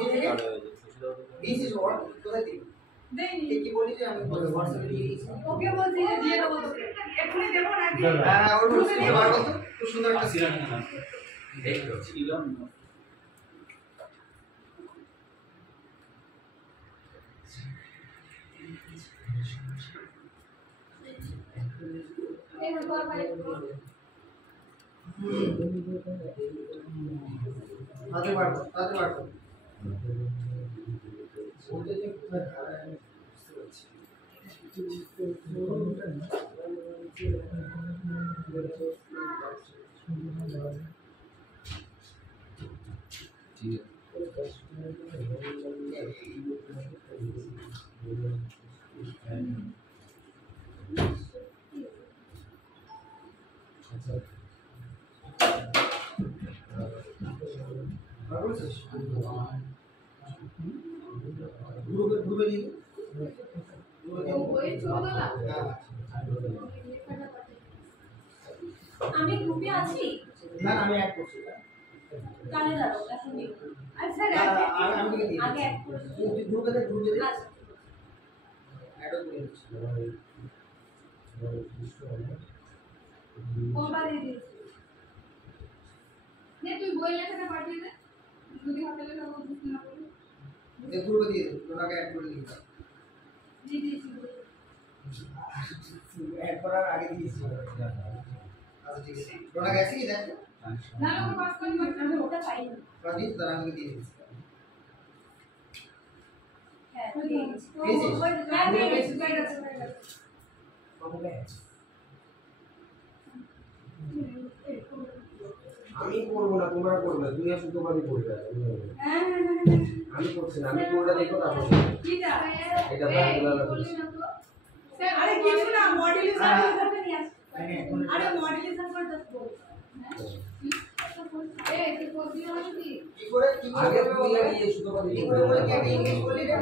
ওই থেকে this is what কোথায় দিই দেইনি কি বলি যে আমি WhatsApp এ দিয়ে দিয়েছি ওকে বলছি যে দিয়ে দেবো তোকে এখনি দেব নাকি হ্যাঁ ওর বলতে পারবো তো খুব সুন্দর একটা সিরান দেখো ছিলাম না এই বল ভাই তাতে পারবো বলতে যে কোথায় ধারা আমি বুঝতে পারছি আমি গ্রুপে আছি না আমি অ্যাড করছি কানে দাও এখন নেই আচ্ছা আমি আগে অ্যাড করছি গ্রুপে দে আচ্ছা অ্যাড করে দিচ্ছি কোনটা দিয়ে দিচ্ছি নে তুই বই লেখাটা পাঠিয়ে দে যদি হাতে লেখা বুঝতে না পারি দে গ্রুপে দিয়ে দে তোরাকে অ্যাড করে দিই জি অ্যাড করার আগে দিয়েছি আচ্ছা ঠিক আছে তোরা গেছে কি দেখো না লোক পাস করে আমি ওটা পাই না পারি তারা আমাকে দিয়ে দিয়েছে হ্যাঁ দিয়ে দিয়েছি আমি করবো না তোমরা করবে তুই আর শুধু আমি করবে আমি করছি না আমি পুরোটা দেখো তারপর এটা বাংলা স্যার আরে কিছু না মডুলেশন করতে নিয়ে আসছে আরে মডুলেশন করতে বল এই তুই কোথায় আসবি কি করে আগে তুই আর এই শুধু কথা কি করে বলে কি একটা ইংলিশ বলি রে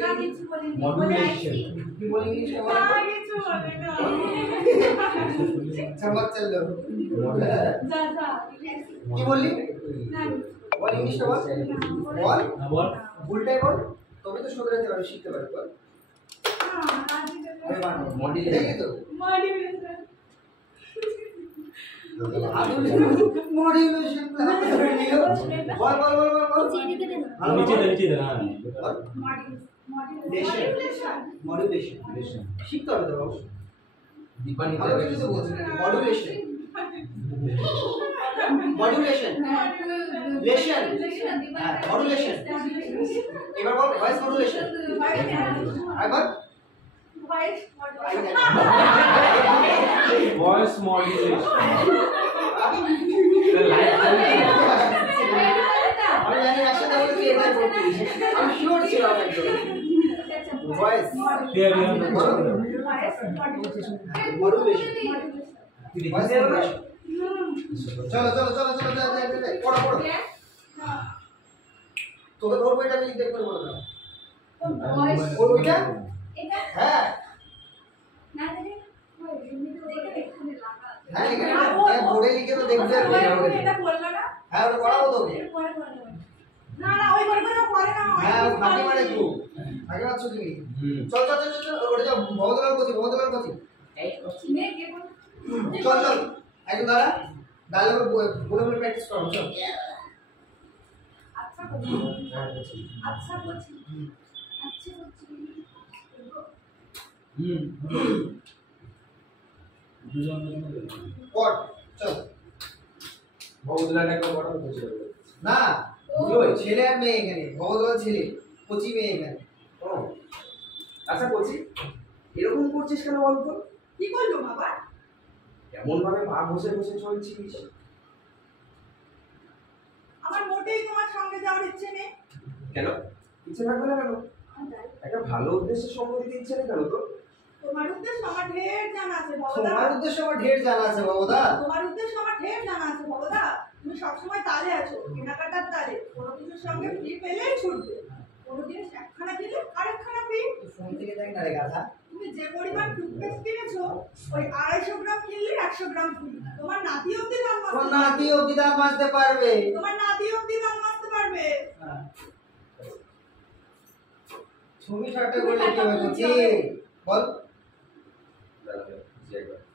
না কিছু বলিনি মডুলেশন কি বলি ইংলিশ না কিছু বলে না समझ चल लो যা কি বললি না বল ইংলিশটা বল বল উল্টাই বল তবে তো শুধরাতে পারবে শিখতে পারবে বল মডুলেশন দেখি তো মডুলেশন মডুলেশন বল নিচে দে না মডুলেশন শিখতে হবে তো অবশ্যই দীপানি আমি কিছু বলছি মডুলেশন মডুলেশন লেশন মডুলেশন এবার বল ভয়েস মডুলেশন আবার ভয়েস মডুলেশন আমি জানি একসাথে বলে তুই এটাই বলছিস আমি শিওর ছিলাম একদম ভয়েস মডুলেশন ভয়েস মডুলেশন চলো পড়ো তোকে তোর বইটা আমি লিখতে করে বলে দাও ওর বইটা হ্যাঁ হ্যাঁ এখানে বোর্ডে লিখে তো দেখবে এটা বললো না হ্যাঁ ওটা পড়াবো তোকে না ওই করে করে না হ্যাঁ ফাঁকি মারে একটু আগে আছো তুমি চল ওটা যাও ভবদলার কোচিং নে কে বল চল একটু দাঁড়া ডায়লগ বলে প্র্যাকটিস করো চল আচ্ছা করছি পড় চল বহুদলাটা একটা বড় কথা ছিল না ওই ছেলে আর মেয়ে এখানে ভবদলার ছেলে কোচি মেয়ে এখানে ও আচ্ছা কোচি এরকম করছিস কেন বলতো কি করলো বাবা এমন ভাবে পা বসে চলছিস আমার মোটেই তোমার সঙ্গে যাওয়ার ইচ্ছে নেই কেন ইচ্ছে থাকবে না কেন একটা ভালো উদ্দেশ্যে সঙ্গ দিতে ইচ্ছে নেই কেন তো তোমার উদ্দেশ্য আমার ঢের জানা আছে ভবদা তোমার উদ্দেশ্য আমার ঢের জানা আছে বাবুদা তোমার উদ্দেশ্য আমার ঢের জানা আছে ভবদা তুমি সবসময় তালে আছো কেনাকাটার তালে কোনো কিছুর সঙ্গে ফ্রি পেলেই ছুটবে কোনো জিনিস একখানা কিনে আরেকখানা ফ্রি ফোন থেকে দেখ না রে গাধা তুমি যে পরিমাণ টুথপেস্ট কিনেছো ওই 250 গ্রাম কিনলে 100 গ্রাম ফ্রি তোমার নাতি অবধি দাম মাজতে পারবে তোমার নাতি অবধি দাম মাজতে পারবে। তুমি ঠাট্টা করলে কি হবে বুঝি বল।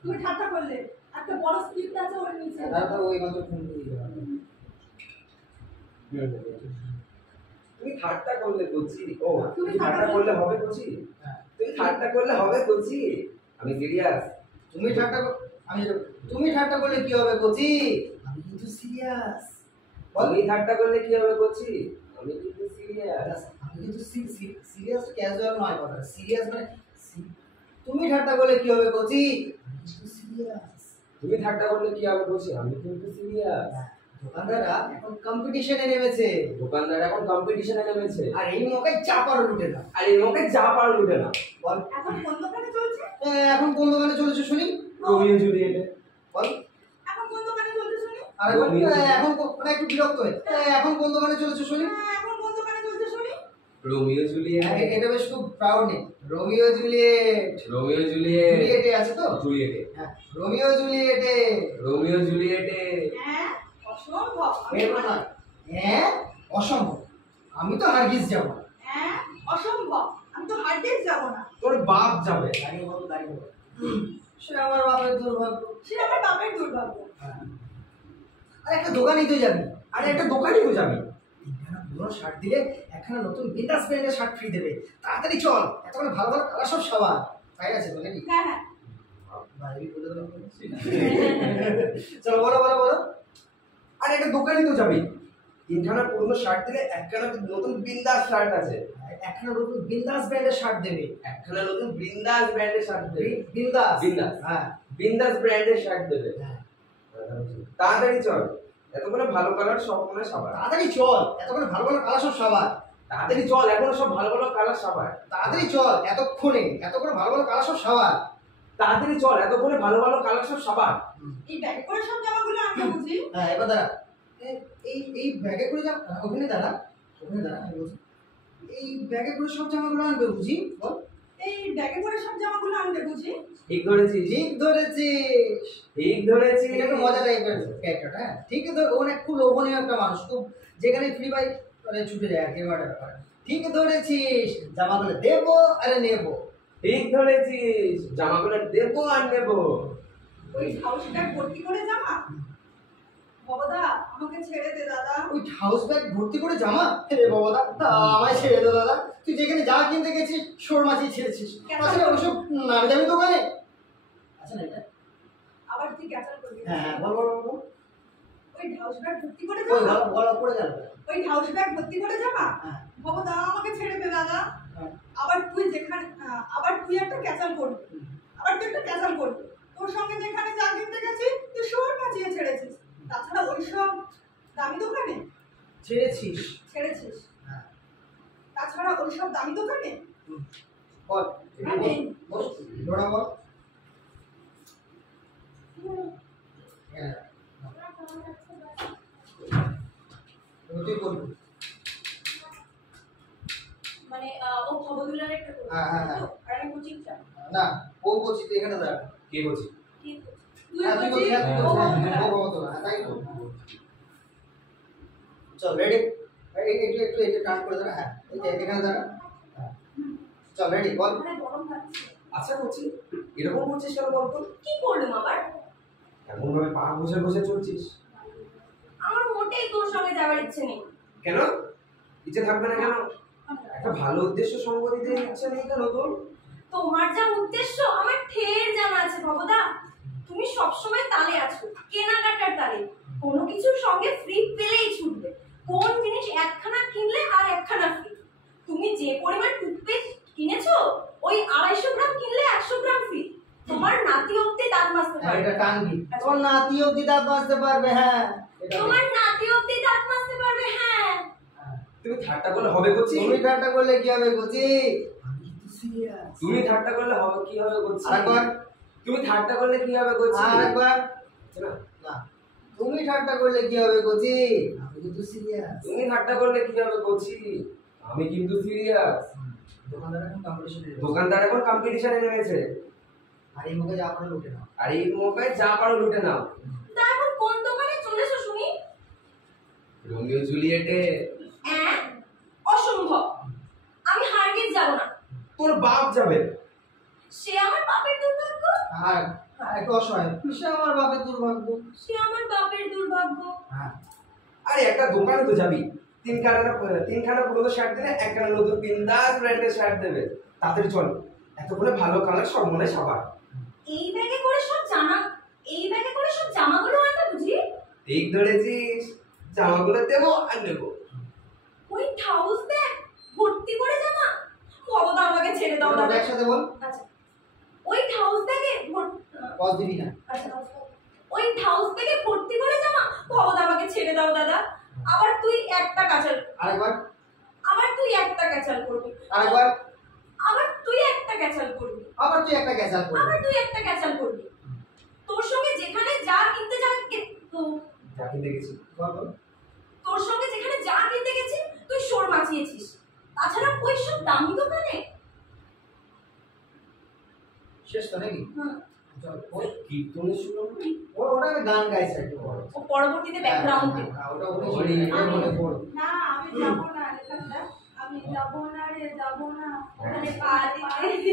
তুমি ঠাট্টা করলে একটা বড় স্ক্রিপ্ট আছে ওর নিচে। দাদা ওই মাত্র ফোন দিয়ে দিলাম। তুমি ঠাট্টা করলে বুঝি। ও তুমি ঠাট্টা করলে হবে বুঝি। তুমি ঠাট্টা করলে হবে বুঝি। আমি সিরিয়াস। তুমি ঠাট্টা তুমি ঠাট্টা করলে কি হবে বুঝি। আমি কিন্তু সিরিয়াস। তুমি ঠাট্টা করলে কি হবে বুঝি। আমি কিন্তু সিরিয়াস। আমি কিন্তু সিরিয়াস ক্যাজুয়াল নয় কথা। সিরিয়াস মানে তুমি ঠাট্টা করলে কি হবে বুঝি। আমি কিন্তু সিরিয়াস। তুমি ঠাট্টা করলে কি হবে বুঝি। আমি কিন্তু সিরিয়াস। দোকানদাররা এখন কম্পিটিশনে নেমেছে। দোকানদাররা এখন কম্পিটিশনে নেমেছে। আর এই মৌকায় চা পারো লুটে না। আর এই মৌকায় চা পারো লুটে না। বল এখন কোন দোকানে চলছে? এখন কোন দোকানে চলেছে শুনি। Romeo Juliet. বল এখন কোন দোকানে চলছে শুনি। আর এখন মানে একটু বিরক্ত হয়ে এখন কোন দোকানে চলেছে শুনি। এখন কোন দোকানে চলছে শুনি। Romeo Juliet. এটা বেশ খুব প্রাউড নেই। Romeo Juliet. Romeo Juliet. জুলিয়েটে আছে তো? জুলিয়েটে। হ্যাঁ রোমিও জুলিয়েটে। রোমিও জুলিয়েটে। হ্যাঁ অসম্ভব। হ্যাঁ অসম্ভব। আমি তো হারগিজ যাব না। হ্যাঁ অসম্ভব। আমি তো হারগিজ যাব না। তোর বাপ যাবে। দাঁড়িয়ে বল দাঁড়িয়ে বল। সে আমার বাপের দুর্ভাগ্য। সে আমার বাপের দুর্ভাগ্য। আর একটা দোকানেই তো যাবি। আরে একটা দোকানেই তো যাবি। তিনখানা পুরো শার্ট দিলে একখানা নতুন বিন্দাস ব্র্যান্ডের শার্ট ফ্রি দেবে। তাড়াতাড়ি চল। এত করে ভালো ভালো কালার সব সাবান তাই আছে তো নাকি? হ্যাঁ হ্যাঁ ভাই বলে দিলাম। চলো বলো বলো বলো। আর একটা দোকানেই তো যাবি। তিনখানা পুরনো শার্ট দিলে একখানা নতুন বিন্দাস শার্ট আছে। একখানা নতুন বিন্দাস ব্র্যান্ডের শার্ট দেবে। একখানা নতুন বিন্দাস ব্র্যান্ডের শার্ট দেবে। বিন্দাস বিন্দাস। হ্যাঁ বিন্দাস ব্র্যান্ডের শার্ট দেবে। হ্যাঁ তাড়াতাড়ি চল। এত করে ভালো কালার সব মনে সাবান। তাড়াতাড়ি চল। এত করে ভালো ভালো কালার সব সাবান। তাড়াতাড়ি চল। এখনো সব ভালো ভালো কালার সাবান। তাড়াতাড়ি চল। এতক্ষণে এত করে ভালো ভালো কালার সব সাবান। তাড়াতাড়ি চল। এত করে ভালো ভালো কালার সব সাবান। এই ব্যাগে করে সব জামাগুলো আনতে বুঝি। হ্যাঁ এবার দাঁড়া। এই ব্যাগে করে যা ওখানে দাঁড়া। ওখানে দাঁড়া আমি বলছি। এই ব্যাগে করে সব জামাগুলো আনবে বুঝি বল। এই ব্যাগে করে সব জামাগুলো আনতে বুঝি। ঠিক ধরেছিস। ঠিক ধরেছিস। ঠিক ধরেছিস। এটা একটা মজা টাইপের ক্যারেক্টার। হ্যাঁ ঠিক তো অনেক খুব লোভনীয় একটা মানুষ। খুব যেখানে ফ্রি বাই মানে ছুটে যায় আর কি ব্যাপার। ঠিক ধরেছিস। জামাগুলো দেবো আরে নেবো। ঠিক ধরেছিস। জামাগুলো দেবো আর নেবো। ওই হাউস ব্যাগ ভর্তি করে জামা। বাবাদা আমাকে ছেড়ে দে দাদা। ওই হাউস ব্যাগ ভর্তি করে জামা রে বাবা দা আমায় ছেড়ে দে দাদা। তুই যেখানে যা কিনতে গেছিস শোর মাছি ছেড়েছিস। আসলে ওসব নামি দামি দোকানে আচ্ছা না এটা। আবার তুই ক্যাচাল করবি। হ্যাঁ বল বল বল। ওই হাউস ব্যাগ ভর্তি করে ওই জামা। বল পড়ে গেল। ওই হাউস ব্যাগ ভর্তি করে জামা। হ্যাঁ বাবাদা আমাকে ছেড়ে দে দাদা। হ্যাঁ আবার তুই যেখানে আবার তুই একটা ক্যাচাল করবি। আবার তুই একটা ক্যাচাল করবি। তোর সঙ্গে যেখানে যা কিনতে গেছি তুই শোর মাছিয়ে ছেড়েছিস। তাছাড়া ওইসব দামি দোকানে ছেড়েছিস। হ্যাঁ তাছাড়া ওইসব দামি দোকানে বল বল লোড়া বল। হ্যাঁ তুই বলবি। মানে ও ভবদুলার একটা করবে। হ্যাঁ হ্যাঁ হ্যাঁ আর আমি কোচিংটা না ও বলছি তুই এখানে দাঁড়া। কে বলছিস? কি তুই বলছিস ও তো না তাই তো। চল রেডি। একটু একটু টান করে দাঁড়া। হ্যাঁ এখানে দাঁড়া। চল রেডি বল। মানে গরম লাগছে। আচ্ছা করছি। এরকম করছিস কেন বলতো? কি করলাম আবার? এমন ভাবে পা ঘষে ঘষে চলছিস। আমার মোটেই তোর সঙ্গে যাওয়ার ইচ্ছে নেই। কেন? ইচ্ছে থাকবে না কেন? একটা ভালো উদ্দেশ্য সঙ্গ দিতে ইচ্ছে নেই কেন তোর? তোমার যা উদ্দেশ্য আমার ঠের জানা আছে ভবদা। তুমি সবসময় তালে আছো, কেনাকাটার তালে। কোনো কিছুর সঙ্গে ফ্রি পেলেই ছুটবে। কোন জিনিস একখানা কিনলে আর একখানা ফ্রি। তুমি যে পরিমাণ টুথপেস্ট কিনেছো ওই 250 গ্রাম কিনলে 100 গ্রাম ফ্রি। তোমার নাতি অবধি দাঁত মাজতে পারবে। এটা টানবি। তোমার নাতি অবধি দাঁত মাজতে পারবে। হ্যাঁ তোমার নাতি অবধি দাঁত মাজতে পারবে। হ্যাঁ তুমি ঠাট্টা করলে হবে করছি। তুমি ঠাট্টা করলে কি হবে বুঝি। আমি কিন্তু সিরিয়াস। তুমি ঠাট্টা করলে হবে কি হবে করছি। আরেকবার। তুমি ঠাট্টা করলে কি হবে করছি। আরেকবার। না না তুমি ঠাট্টা করলে কি হবে বুঝি। আমি কিন্তু সিরিয়াস। তুমি ঠাট্টা করলে কি হবে করছি। আমি কিন্তু সিরিয়াস। দোকানদার এখন কম্পিটিশনে নেমেছে। আর এই মুখে যা পারো লুটে নাও। আর এই মৌকায় যা পারো লুটে নাও। তা এখন কোন দোকানে চলেছো শুনি। রোমিও জুলিয়েটে অসম্ভব, আমি হারগিজ যাব না। তোর বাপ যাবে। সে আমার বাপের দুর্ভাগ্য। আর একটু অসহায়, সে আমার বাপের দুর্ভাগ্য। সে আমার বাপের দুর্ভাগ্য। আরে একটা দোকানে তো যাবি, তিনখানা পুরো শার্ট দিলে একখানা নতুন বিন্দাস ব্র্যান্ডের শার্ট দেবে। তাড়াতাড়ি চল, এতগুলো ভালো কালার সব মনে সাবার। এই ব্যাগে করে সব জামাগুলো আনতে বুঝি? ঠিক ধরেছিস, জামাগুলো দেবো আর নেবো। ওই হাউস ব্যাগ ভর্তি করে জামা? খবরটা আমাকে ছেড়ে দাও দাদা। একসাথে বল। আচ্ছা, ওই হাউস ব্যাগে বল দিবি না। আচ্ছা, ওই হাউস ব্যাগে ভর্তি করে জামা? খবরটা আমাকে ছেড়ে দাও দাদা। আবার তুই একটা কাচাল। আরেকবার। আবার তুই একটা কাচাল করবি। আরেকবার। আবার তুই একটা কাচাল করবি। আবার তুই একটা ক্যাচাল করবি। আবার তুই একটা কাচাল করবি। তোর সঙ্গে যেখানে যা কিনতে তো যা কিনতে গেছি তোর সঙ্গে যেখানে যা কিনতে গেছি তুই শোর মাচিয়েছিস। তাছাড়া ওই সব দামি দোকানে শেষ তো নাকি? চল ওই কীর্তনের শুনো ওটা আমি গান গাইছি একটু বড়। ও পরবর্তীতে ব্যাকগ্রাউন্ডে ওটা বলি মনে পড়। না আমি যাব না লেখাটা, আমি যাব না রে, যাব না ওখানে পা দিতে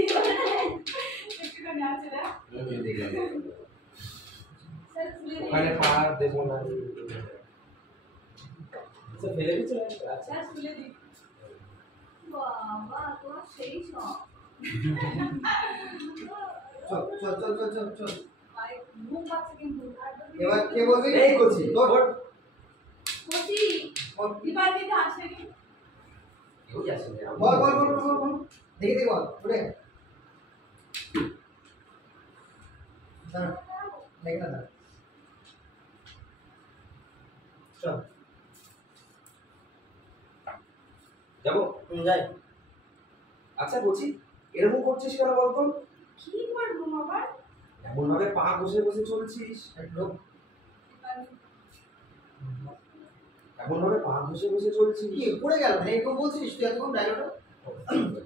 একটুখানি আছে না স্যার তুলে দিন। ওখানে পা দেব না। আচ্ছা ফেলে দিচ্ছ? আচ্ছা তুলে দিন। বাবা তো সেই সব চল চল চল চল চল চল। ভাই মুখ পাচ্ছে কিন্তু। এবার কে বলবি? এই কোচি তোর কোচি ডিপার্টমেন্টে আসেনি। কেউ আসে না। বল বল বল বল বল দেখি দেখি বল উঠে দাঁড়া দেখে না দাঁড়া চল যাবো যাই। আচ্ছা বলছি এরকম করছিস কেন বলতো? কি করবো আবার? এমন ভাবে পা ঘষে ঘষে চলছিস, একদম এমন ভাবে পা ঘষে ঘষে চলছিস। কি পড়ে গেল না এরকম বলছিস তুই এতক্ষণ ডায়লগটা?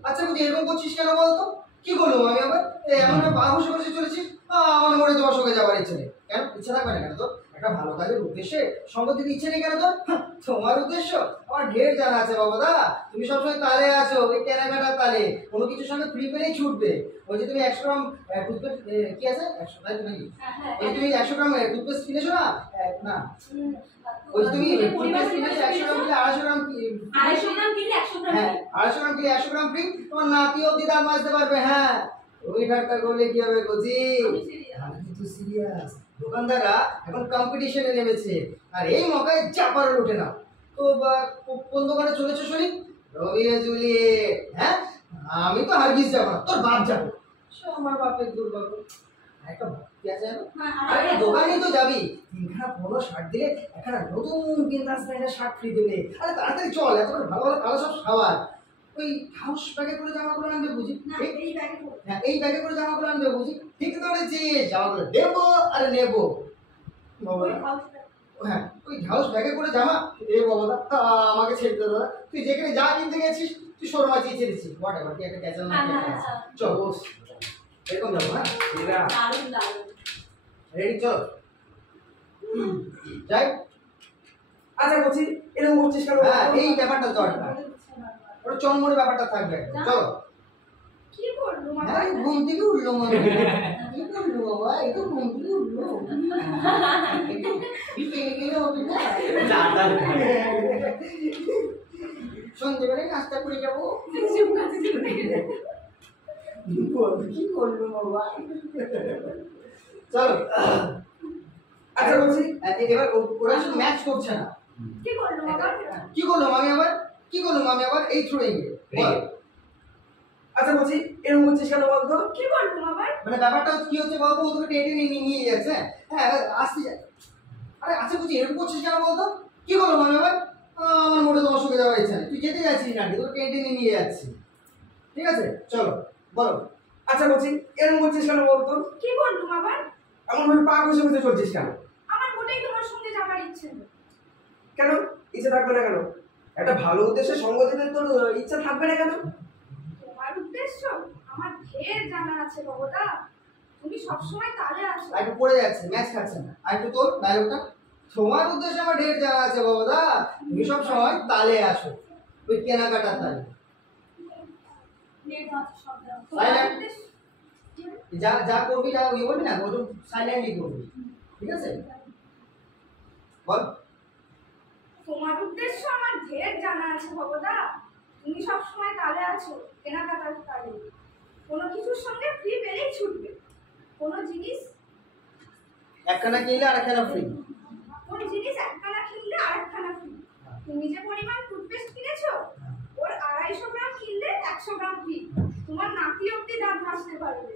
আচ্ছা বুঝি এরকম করছিস কেন বলতো? কি করলো আমি আবার এমন পা ঘষে ঘষে চলেছি? আমার মনে তোমার সঙ্গে যাওয়ার ইচ্ছে নেই। কেন ইচ্ছা থাকবে না কেন তোর? একটা ভালো কাজের উদ্দেশ্যে সঙ্গ দিতে ইচ্ছে নেই কেন তোর? তোমার উদ্দেশ্য আমার ঢের জানা আছে বাবাদা। তুমি সবসময় তালে আছো, ওই কেনাকাটার তালে, কোনো কিছুর সঙ্গে ফ্রি পেলেই ছুটবে। ওই যে তুমি 100 গ্রাম টুথপেস্ট কি আছে 100 তাই তো নাকি? ওই তুমি 100 গ্রাম টুথপেস্ট কিনেছো না? না ওই তুমি টুথপেস্ট কিনেছো 100 গ্রাম কিনে 250 গ্রাম 250 গ্রাম কিনলে 100 গ্রাম। হ্যাঁ 250 গ্রাম কিনে 100 গ্রাম ফ্রি। তোমার নাতি অব্দি দাঁত মাজতে পারবে। হ্যাঁ ওই ঠাট্টা করলে কি হবে কোচি? আমি কিন্তু সিরিয়াস। দোকানদাররা এখন কম্পিটিশনে নেমেছে আর এই মকায় চাপার ওঠে না তো কোন দোকানে চলেছে শুনি? Romeo Juliet. হ্যাঁ আমি তো হারগিজ যাব না, তোর বাপ যাবে। সে আমার বাপের দুর্ভাগ্য। একটা কি আছে জানো? আরে দোকানেই তো যাবি, তিনখানা পুরো শার্ট দিলে একখানা নতুন বিন্দাস ব্র্যান্ডের শার্ট ফ্রি দেবে। আরে তাড়াতাড়ি চল, এত ভালো ভালো কালো সব সাবান। ওই হাউস ব্যাগে করে জামাগুলো আনবে বুঝি? এই ব্যাগে হ্যাঁ এই ব্যাগে করে জামাগুলো আনবে বুঝি? ঠিক ধরেছিস, জামাগুলো দেবো আর নেবো। হ্যাঁ ওই হাউস ব্যাগে করে জামা এ বাবা আমাকে ছেড়ে দে দাদা। তুই যেখানে যা কিনতে গেছিস তুই শোর মাচিয়ে ছেড়েছিস। হোয়াট এভার, তুই একটা ক্যাচাল না চল এরকম যাবো। হ্যাঁ দারুণ দারুণ। রেডি চল যাই। আচ্ছা বলছি এরকম করছিস কেন? হ্যাঁ এই ব্যাপারটা দরকার, ওটা চনমনে ব্যাপারটা থাকবে। চলো কি করবো মা? হ্যাঁ ঘুম থেকে উঠলো মা। কি করলো বাবা? একটু ঘুম থেকে উঠলো। গেলে হবে না, সন্ধ্যেবেলায় নাস্তা করে যাবো। কি করলো বাবা? চলো আচ্ছা বলছি এবার ওরা শুধু ম্যাচ করছে না। কি করলো বাবা? কি করলো মামি আবার? কি করলো মামি আবার? এই থ্রোয়িং এ। আচ্ছা বলছি এরকম করছিস কেন বলতো? কি করলো বাবা? মানে ব্যাপারটা কি হচ্ছে বলতো, ও তোকে টেনে নিয়ে যাচ্ছে। হ্যাঁ আসতে যায়। আরে আচ্ছা বুঝি এরকম করছিস কেন বলতো? কি করলো মামি আবার? আমার মোটে তোমার সঙ্গে যাওয়ার ইচ্ছা নেই, তুই যেতে যাচ্ছিস না, তোকে টেনে নিয়ে যাচ্ছি। ঠিক আছে চলো বলো। আচ্ছা বলছি এরকম করছিস কেন বলতো? কি করলো বাবা? এমন ভাবে পা ঘষে ঘষে চলছিস কেন? আমার মোটেই তোমার সঙ্গে যাবার ইচ্ছে নেই। কেন ইচ্ছে থাকবে না কেন? একটা ভালো উদ্দেশ্যে সঙ্গ দিতে তোর ইচ্ছা থাকবে না কেন? তোমার উদ্দেশ্য আমার ঢের জানা আছে বাবাদা। তুমি সবসময় তালে আছো। আর একটু পড়ে যাচ্ছে, ম্যাচ খাচ্ছে না। আর একটু তোর ডায়লগটা তোমার উদ্দেশ্যে আমার ঢের জানা আছে বাবা। তুমি সব সময় তালে আসো, ওই কেনাকাটার তালে। যা যা করবি, যা ইয়ে করবি না, ওটা সাইলেন্টলি করবি, ঠিক আছে? বল। তোমার উদ্দেশ্য আমার ঢের জানা আছে ভবদা। তুমি সব সময় তালে আছো, কেনাকাটার তালে। কোনো কিছুর সঙ্গে ফ্রি পেলেই ছুটবে। কোনো জিনিস একখানা কিনলে আরেকখানা ফ্রি। কোন জিনিস একখানা কিনলে আরেকখানা ফ্রি। তুমি যে পরিমাণ টুথপেস্ট কিনেছো, ওর 250 গ্রাম কিনলে 100 গ্রাম ফ্রি। তোমার নাতি অবধি দাঁত ঘষতে পারবে।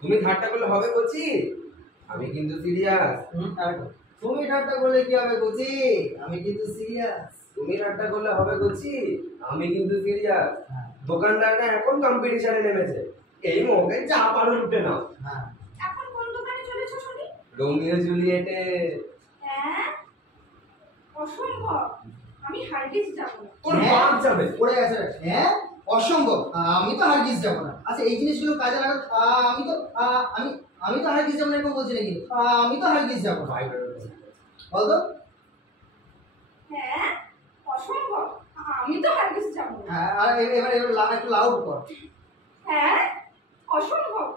তুমি ঠাট্টা করলে হবে কোচি? আমি কিন্তু সিরিয়াস। তুমি ঠাট্টা করলে কি হবে কোচি? আমি কিন্তু সিরিয়াস। তুমি ঠাট্টা করলে হবে কোচি? আমি কিন্তু সিরিয়াস। দোকানদাররা এখন কম্পিটিশনে নেমেছে, এই মৌকে যা পারো লুটে নাও। এখন কোন দোকানে চলেছো শুনি? রোমিও জুলিয়েটে। হ্যাঁ, অসম্ভব। আমি হারগিজ যাব না। তোর বাপ যাবে। পড়ে গেছে। হ্যাঁ, অসম্ভব। আমি তো হারগিজ যাব না। আচ্ছা, এই জিনিসগুলো কাজে লাগা। আমি তো হারগিজ যাব না এরকম বলছি নাকি? আমি তো হারগিজ যাব না। বলতো। হ্যাঁ, অসম্ভব। আমি তো হারগিজ যাব না। হ্যাঁ, আর এবার একটু লাউড কর। হ্যাঁ, অসম্ভব।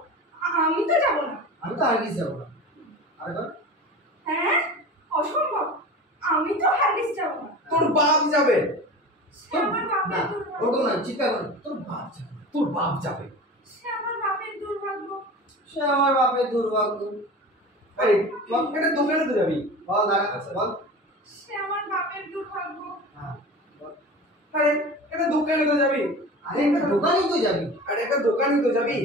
আমি তো যাব না। আমি তো হারগিজ যাব না। আরেকবার। হ্যাঁ, অসম্ভব। আমি তো হারগিজ যাব না। তোর বাপ যাবে। সে আমার বাপের দুর্ভাগ্য। ওরকম না, চিৎকার করে। তোর বাপ যাবে। তোর বাপ যাবে। সে আমার বাপের দুর্ভাগ্য। সে আমার বাপের দুর্ভাগ্য। আরে একটা দোকানে তো যাবি। বল দাঁড়া, বল। সে আমার বাপের দুর্ভাগ্য। হ্যাঁ, বল। আরে একটা দোকানে তো যাবি। আরে একটা দোকানেই তো যাবি। আরে একটা দোকানে তো যাবি।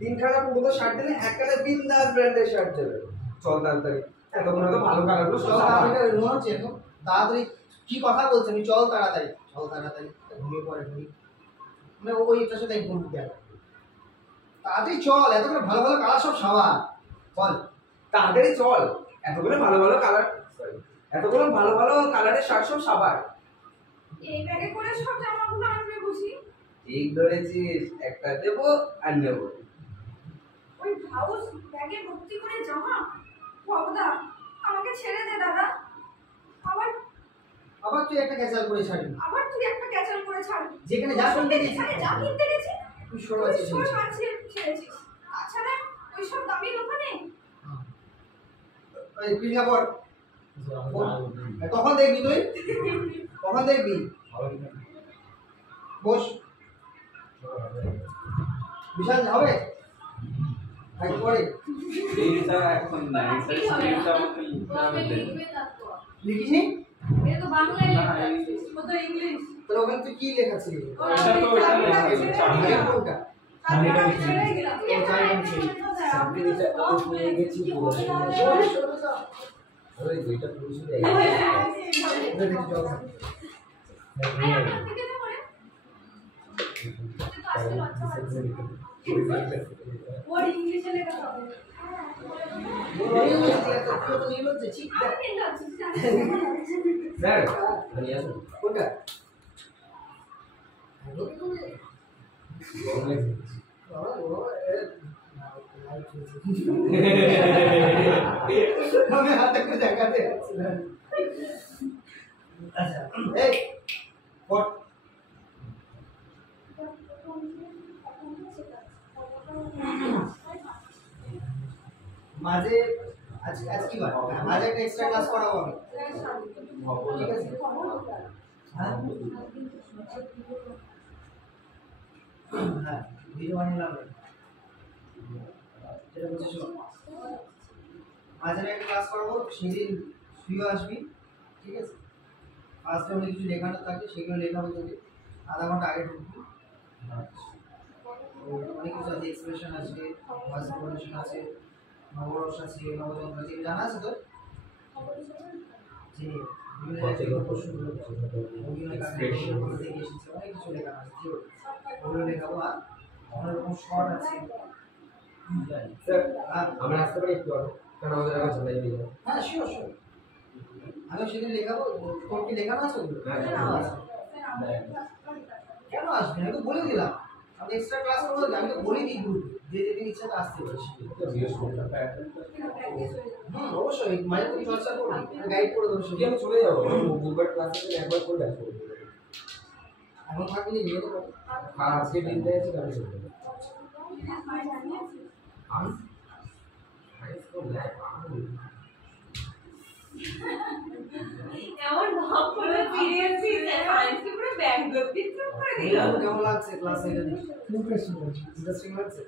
তিনখানা পুরো শার্ট দিলে একখানা বিন্দাস ব্র্যান্ডের শার্ট দেবে। চল তাড়াতাড়ি, এতক্ষণ তো ভালো কালারগুলো চল তাড়াতাড়ি, মনে হচ্ছে এখন তাড়াতাড়ি। কি কথা বলছেন? চল তাড়াতাড়ি, চল তাড়াতাড়ি। ঘুমিয়ে পড়ে ঘুমি, মানে ওইটার সাথে ঘুম দেখ। তাড়াতাড়ি চল, এত করে ভালো ভালো কালার সব সাবান। বল তাড়াতাড়ি চল, এতগুলো ভালো ভালো কালার, এতগুলো ভালো ভালো কালারের শার্ট সব সাবার। এই ব্যাগে করে সব জামাগুলো আনবে বুঝি? ঠিক ধরেছিস, একটা দেবো আর নেবো। ওই ব্লাউজ ব্যাগে ভর্তি করে জামা? ভবদা, আমাকে ছেড়ে দে দাদা। আবার তুই একটা ক্যাচাল করে ছাড়বি। আবার তুই একটা ক্যাচাল করে ছাড়বি। যেখানে যা কিনতে গেছিস, যেখানে যা কিনতে গেছিস তুই সরবাচ্ছি ছেড়েছিস। তাছাড়া ওই সব দামি দোকানে ওই পিঙ্গা পর। কখন দেখবি তুই? কখন দেখবি? বস। বিশাল হবে পরে এখন না, লিখিস নি? এটা তো বাংলায় লেখা আছে, ও তো ইংলিশ। তাহলে ওখানে তুই কি লেখাছিলি? কোনটা? ওর ইংলিশে লেখা হবে। কোনটা? আমি হাতে করে দেখাতে যাচ্ছি না। আচ্ছা, এই পড়। মাঝে আজকে কি বার? মাঝে একটা এক্সট্রা ক্লাস করাবো আমি, ঠিক আছে? হ্যাঁ হ্যাঁ, ভিডিও বানিয়ে যেটা বলছিস। মাঝে একটা ক্লাস করাবো, সেদিন তুইও আসবি, ঠিক আছে? ফার্স্টে অনেক কিছু লেখানো থাকে, সেগুলো লেখাবো তোকে। আধা ঘন্টা আগে ঢুকবি। অনেক কিছু আছে, এক্সপ্রেশন আছে, ভয়েস মডুলেশন আছে, নবরস আছে, নবযন্ত্র আছে, জানা আছে তোর? জি, বিভিন্ন জায়গায় প্রশ্নগুলো অনেক কিছু লেখা আছে, ওগুলো লেখাবো। আর অনেক রকম শর্ট আছে। আমরা আসতে পারি একটু আগে, কারণ আমাদের আগে চলে যাবে। হ্যাঁ, শিওর শিওর। আমি সেদিন লেখাবো। তোর কি লেখানো আছে ওগুলো? কেন আসবি? আমি তো বলে দিলাম আমি এক্সট্রা ক্লাস করবো, আমি তো বলে দিই গ্রুপে। যে যেদিন ইচ্ছা আসতে পারিস। প্র্যাকটিস হয়ে যাবে। অবশ্যই মাঝে তুমি চর্চা করবি, গাইড করে দেবো। কি আমি চলে যাবো বুধবার ক্লাসে একবার করে আসবো। এখন থাকলে নিয়ে দেবো। আর আজকে দিনটা আছে আমি চলে যাবো। এমন ভাব করে সিরিয়াসলি সায়েন্স কি পুরো ব্যাগ ধরতে চুপ করে দিলাম। কেমন লাগছে ক্লাসে? ইন্টারেস্টিং লাগছে?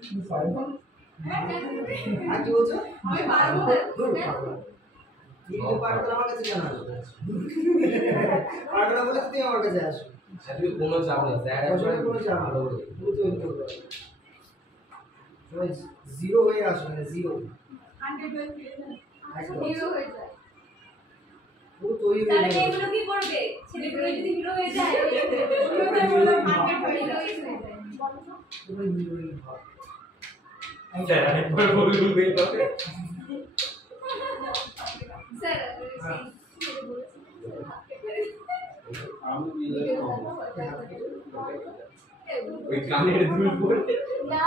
আর কি বলছো? আমি পারবো না। দূর পারবো না। তুমি পারবে না, আমার কাছে কেন আসবে? পারবে না বলে তুমি আমার কাছে আসো। আজকে কোনো চাপ নেই স্যার, আসলে কোনো চাপ ভালো নেই। করে তুমি তৈরি করবে। তুমি জিরো হয়ে আসো, মানে জিরো। 100 হয়ে যায়। একদম। হিরো হয়ে যায়। পুরো তৈরি হয়ে তাহলে যাবে। এগুলো কি করবে? ছেলেগুলো যদি হিরো হয়ে যায়, হিরো হয়ে বললাম 100 হয়ে যায়। পুরো হিরোইন ভাব। স্যার আরেকবার বলুন বেটাকে। স্যার আমি বিলে ওই কানের দুল পরে না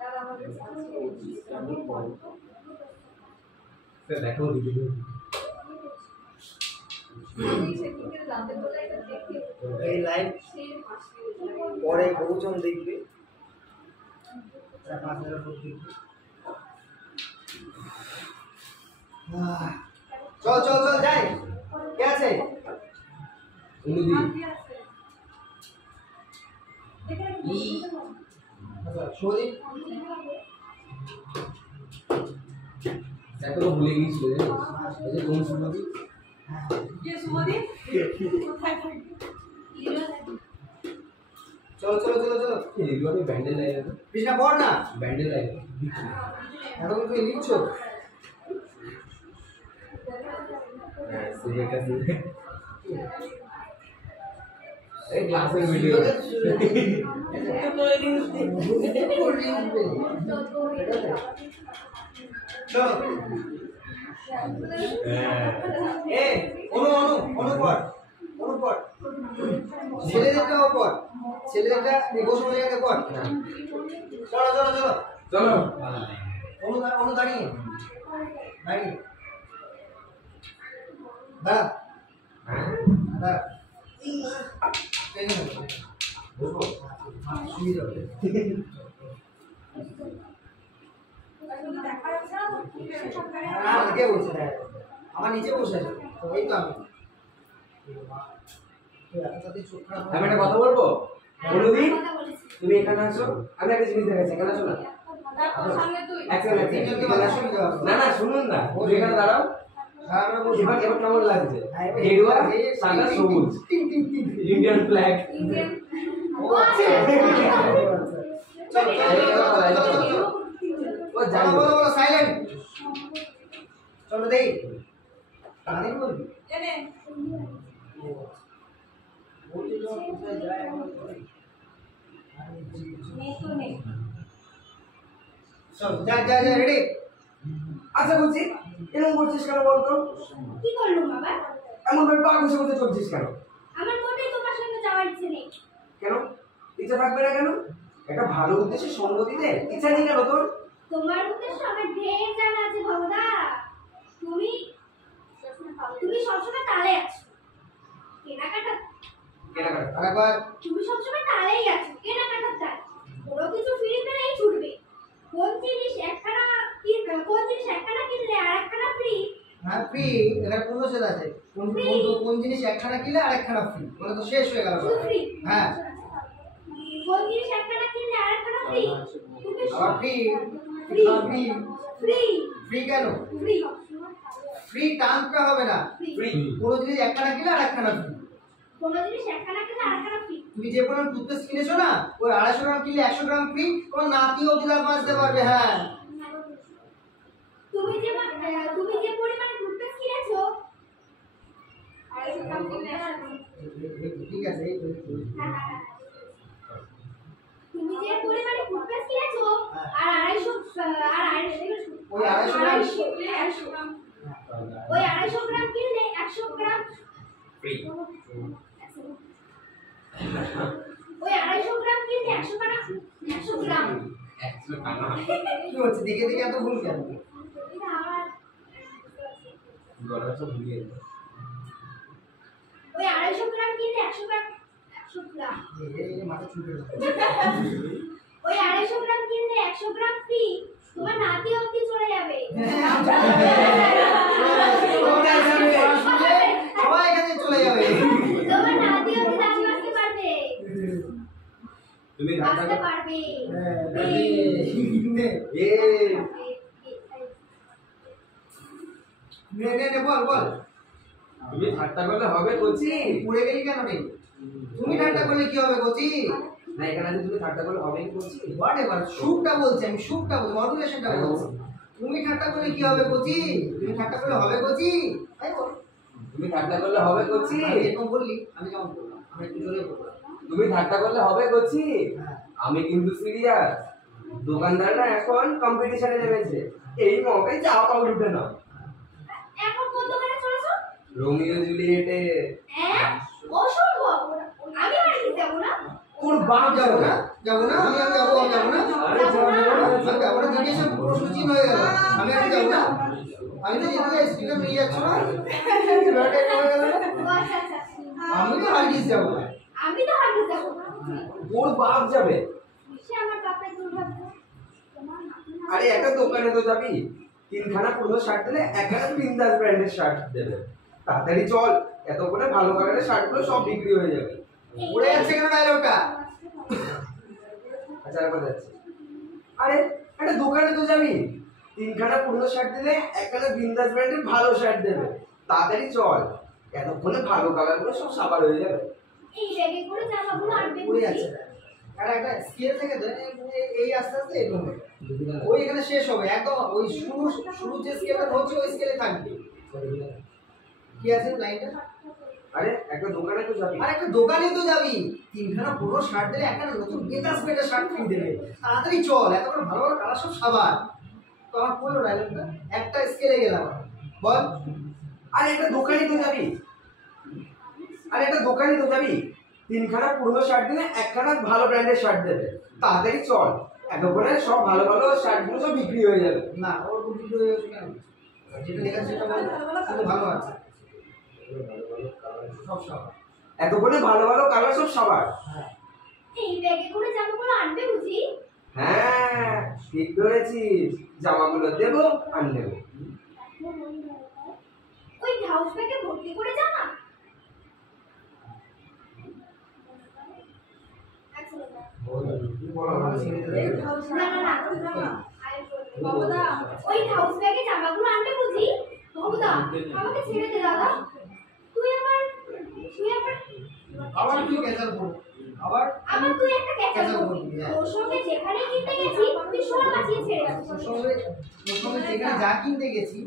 দাদা আমাদের স্যার দেখো দিদি আমি সেদিকে জানতে বলে এটা দেখে এই লাইভ সেই পাশে পরে বহুজন দেখবে। তারা 5,000 লোক দেখবে। চল চল চল যাই। কে আছে? অনুদি সৌদীপ। এত তো ভুলে গিয়েছিল এই যে কোন সুমতি কে সুমদীপ কোথায় থাকে? চলো চলো চলো চলো। এইভাবে ব্যান্ডেল লাগে না কৃষ্ণা পড় না। ব্যান্ডেল লাগে এখন তুমি লিখছো। হ্যাঁ সুরেখা সুরে এই ক্লাসের ভিডিও চলো। এ অনু অনু অনু পড়। অনু পড়। ছেলেদেরটাও পড়। ছেলেদেরটা বসে বসে গেছে পড়। চলো চলো চলো। চলো অনু দাঁড়িয়ে দাঁড়িয়ে দাঁড়া দাঁড়া। বসবো সুবিধা হবে। দেখা যাচ্ছে না তো না কে বলছে? আমার নিচে বসে আছে তো, এই তো আমি। আমি একটা কথা বলবো অনুদি তুমি এখানে আসো আমি একটা জিনিস দেখাচ্ছি এখানে আসো না না না শুনুন না তুমি এখানে দাঁড়াও এবার এবার কেমন লাগছে গেরুয়া সাদা সবুজ ইন্ডিয়ান ফ্ল্যাগ ও জানি সাইলেন্ট। চলো দেই তাদের বলবি এনে কোথায় যায় নেই তো নেই চল যা যা যা রেডি। আচ্ছা বলছি এরকম করছিস কেন বলতো কি করলো বাবা? এমন ভাবে পা ঘুষে ঘুষে চলছিস কেন আমার মোটেই তোমার সঙ্গে যাওয়ার ইচ্ছে নেই। কেন ইচ্ছা থাকবে না কেন একটা ভালো উদ্দেশ্যে সঙ্গ দিতে ইচ্ছা নেই কেন তোর তোমার উদ্দেশ্য আমার ঢের জানা আছে ভবদা। তুমি সবসময় তালে আছো কেনাকাটা। কেনাকাটা আরেকবার তুমি সবসময় তালেই আছো কেনাকাটার তাল। কোনো কিছু ফ্রি পেলেই ছুটবে। কোন জিনিস একখানা কিনলে আর একখানা ফ্রি। হ্যাঁ ফ্রি। এখানে প্রমোশন আছে। কোন জিনিস একখানা কিনলে আরেকখানা ফ্রি, মানে তো শেষ হয়ে গেল। শুধু ফ্রি। হ্যাঁ কোন জিনিস একখানা কিনলে আর একখানা ফ্রি। তুমি আবার free. Free free free free কেন? ফ্রি ফ্রি টানতে হবে না। ফ্রি কোনো জিনিস একখানা কিনলে আরেকখানা ফ্রি। কোন জিনিস একখানা কিনলে আর একখানা ফ্রি। তুমি যে পরিমাণ টুথপেস্ট কিনেছো না, ওই 250 গ্রাম কিনলে 100 গ্রাম ফ্রি। তোমার নাতিও দিলাম বাঁচতে পারবে। হ্যাঁ তুমি যে পরিমাণে টুথপেস্ট কিনেছো 250 গ্রাম কিনলে 100 গ্রাম। ঠিক আছে এই তো। তুমি যে পরিমাণে টুথপেস্ট কিনেছো আর 250 ওই 250 গ্রাম ওই 250 গ্রাম কিনলে 100 গ্রাম ফ্রি ওই 250 গ্রাম কিনলে 100 গ্রাম 100 গ্রাম কি হচ্ছে দেখে দেখে এত ভুল কেন? গলাটা সব ভুলিয়ে গেল। ওই 250 গ্রাম কিনলে 100 গ্রাম 100 গ্রাম মাথা চুলকে ওই 250 গ্রাম কিনলে 100 গ্রাম ফ্রি, তোমার নাতি অবধি চলে যাবে। সবাই এখানে চলে যাবে। তোমার নাতি অবধি দাঁত মাজতে পারবে, তুমি মাজতে পারবে। নে বল বল। তুমি ঠাট্টা করলে হবে কোচি? পুড়ে গেলি কেন রে? তুমি ঠাট্টা করলে কি হবে কোচি? না এখানে আছে তুমি ঠাট্টা করলে হবে কি কোচি? হোয়াটএভার, সুখটা বলছি আমি, সুখটা বলছি, মডুলেশনটা বলছি। তুমি ঠাট্টা করলে কি হবে কোচি? তুমি ঠাট্টা করলে হবে কোচি? তাই বল। তুমি ঠাট্টা করলে হবে কোচি? এরকম বললি আমি কেমন বললাম? আমি একটু জোরে বললাম। তুমি ঠাট্টা করলে হবে কোচি? আমি কিন্তু সিরিয়াস। দোকানদাররা এখন কম্পিটিশনে নেমেছে, এই মৌকায় চা পাও লুটে না। এখন কোন দোকানে চলেছো? রোমিও জুলিয়েটে। হ্যাঁ অসম্ভব, আমি আর কি যাব না। তোর বাপ যাবো না, যাবো না, আমি যাবো না। আরে যাবো না। আমি যাবো না, জিজ্ঞেস প্রশ্ন চিহ্ন হয়ে গেল। আমি আর যাবো না। আমি তো যেতে স্পিকার নিয়ে যাচ্ছ না। আমি তো হারগিস যাবো না। আমি তো হারিয়ে যাব না। ওর বাপ যাবে। সে আমার বাপের দুর্ভাগ্য। আরে একটা দোকানে তো যাবি, তিনখানা পুরনো শার্ট দিলে একটা বিন্দাস ব্র্যান্ডের শার্ট দেবে। তাড়াতাড়ি চল, এতক্ষণে ভালো কালারের শার্টগুলো সব বিক্রি হয়ে যাবে। উড়ে যাচ্ছে কেন ডায়লগটা? আচ্ছা আর কথা যাচ্ছে। আরে একটা দোকানে তো যাবি, তিনখানা পুরনো শার্ট দিলে একটা বিন্দাস ব্র্যান্ডের ভালো শার্ট দেবে। তাড়াতাড়ি চল, এতক্ষণে ভালো কালারগুলো সব সাবার হয়ে যাবে। এই ব্যাগে করে জামাগুলো আনবে উড়ে যাচ্ছে। আর একটা স্কেল থেকে এই আস্তে আস্তে এগোবে। ওই এখানে শেষ হবে একদম, ওই শুরু যে স্কেলটা হচ্ছে ওই স্কেলে থাকবে। কি আছে লাইনটা? আরে একটা দোকানে তো যাবি, আর একটা দোকানে তো যাবি, তিনখানা পুরো শার্ট দিলে একটা নতুন বেটাস বেটার শার্ট কিনে দেবে। তাড়াতাড়ি চল, এত করে ভালো ভালো কালার সব সাবান। তো আমার পড়লো ডায়লগটা, একটা স্কেলে গেলাম। বল। আরে একটা দোকানে তো যাবি, আরে একটা দোকানে তো যাবি, তিনখানা পুরনো শার্ট দিলে একখানা ভালো ব্র্যান্ডের শার্ট দেবে। তাড়াতাড়ি চল, এতক্ষণে সব ভালো ভালো শার্টগুলো সব বিক্রি হয়ে যাবে। না, ওর বুদ্ধি হয়ে গেছে কেন? যেটা লেখা সেটা বল, কিন্তু ভালো আছে সব সাবান। এতক্ষণে ভালো ভালো কালার সব সাবার। এই ব্যাগে করে জামাগুলো আনবে বুঝি? হ্যাঁ ঠিক ধরেছিস, জামাগুলো দেবো আর নেবো। ওই হাউস ব্যাগে ভর্তি করে জামা? না না না বাবুদা, ওই হাউস ব্যাগে জামাগুলো আনবে বুঝি? বাবুদা আমাকে ছেড়ে দে দাদা। তুই আবার আবার তুই ক্যান্সেল করবো, আবার তুই একটা ক্যাচাল করবি। ওর সঙ্গে যেখানে কিনতে গেছি তুই সোনা বাঁচিয়ে ছেড়ে দিস। তোর সঙ্গে যেখানে যা কিনতে গেছি,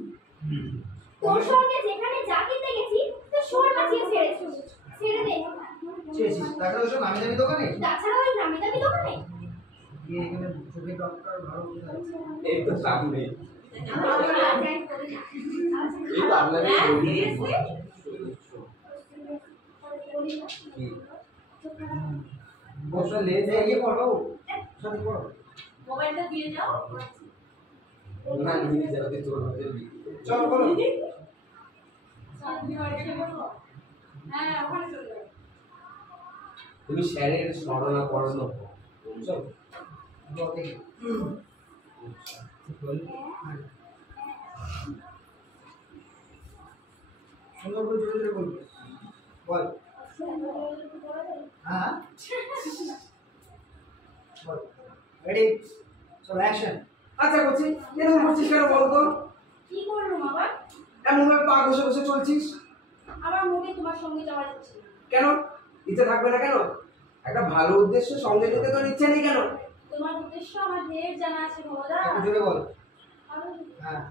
তোর সঙ্গে যেখানে যা কিনতে গেছি তুই সোনা বাঁচিয়ে ছেড়েছিস। ছেড়ে দে। ছেড়েছিস, তাছাড়া ওসব নামি দামি দোকানে তাছাড়া ওই নামি দামি দোকানে গিয়ে এখানে চোখের ডক্টর ভালো করে আছে। এই তো সামনে, আমার আজাই করে না। এই তো আপনাদের বসে লেজ গিয়ে পড়ো, সাথে পড়ো। মোবাইলটা দিয়ে যাও। না নিয়ে যাবে তোর হাতে চলো বলো। হ্যাঁ ওখানে চলে যাও। তুমি স্যারের স্মরণা পড়ানো বুঝছো? সুন্দর করে জোরে জোরে বলবি। বল। হ্যাঁ বল। Ready, so action. আচ্ছা বলছি এরকম করছিস কেন বলতো? কি করলাম আবার? এমন ভাবে পা ঘষে ঘষে চলছিস আমার মুখে তোমার সঙ্গে যাওয়া যাচ্ছে না। কেন? ইচ্ছে থাকবে না কেন? একটা ভালো উদ্দেশ্য সঙ্গে নিতে তোর ইচ্ছে নেই কেন? তোমার উদ্দেশ্য আমার ঢের জানা আছে বাবাদা। একটু জোরে বল। হ্যাঁ,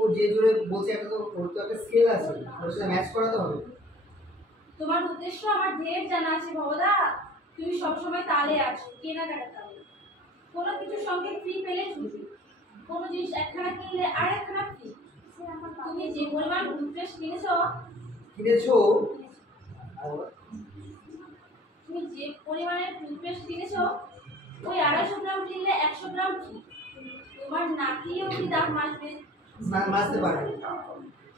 ও যে জোরে বলছে, একটা তো ওর তো একটা স্কেল আছে, ওর সাথে ম্যাচ করাতে হবে। তোমার উদ্দেশ্য আমার ঢের জানা আছে বাবাদা। তুমি সবসময় তালে আছো, কেনাকাটা তালে। কোনো কিছুর সঙ্গে ফ্রি পেলে খুশি, কোনো জিনিস একখানা কিনলে আর একখানা ফ্রি। তুমি যে পরিমাণ টুথপেস্ট কিনেছো, তুমি যে পরিমাণের টুথপেস্ট কিনেছো ওই 250 গ্রাম কিনলে 100 গ্রাম কি তোমার নাকিও কি দাগ মাজবে মাজতে পারবে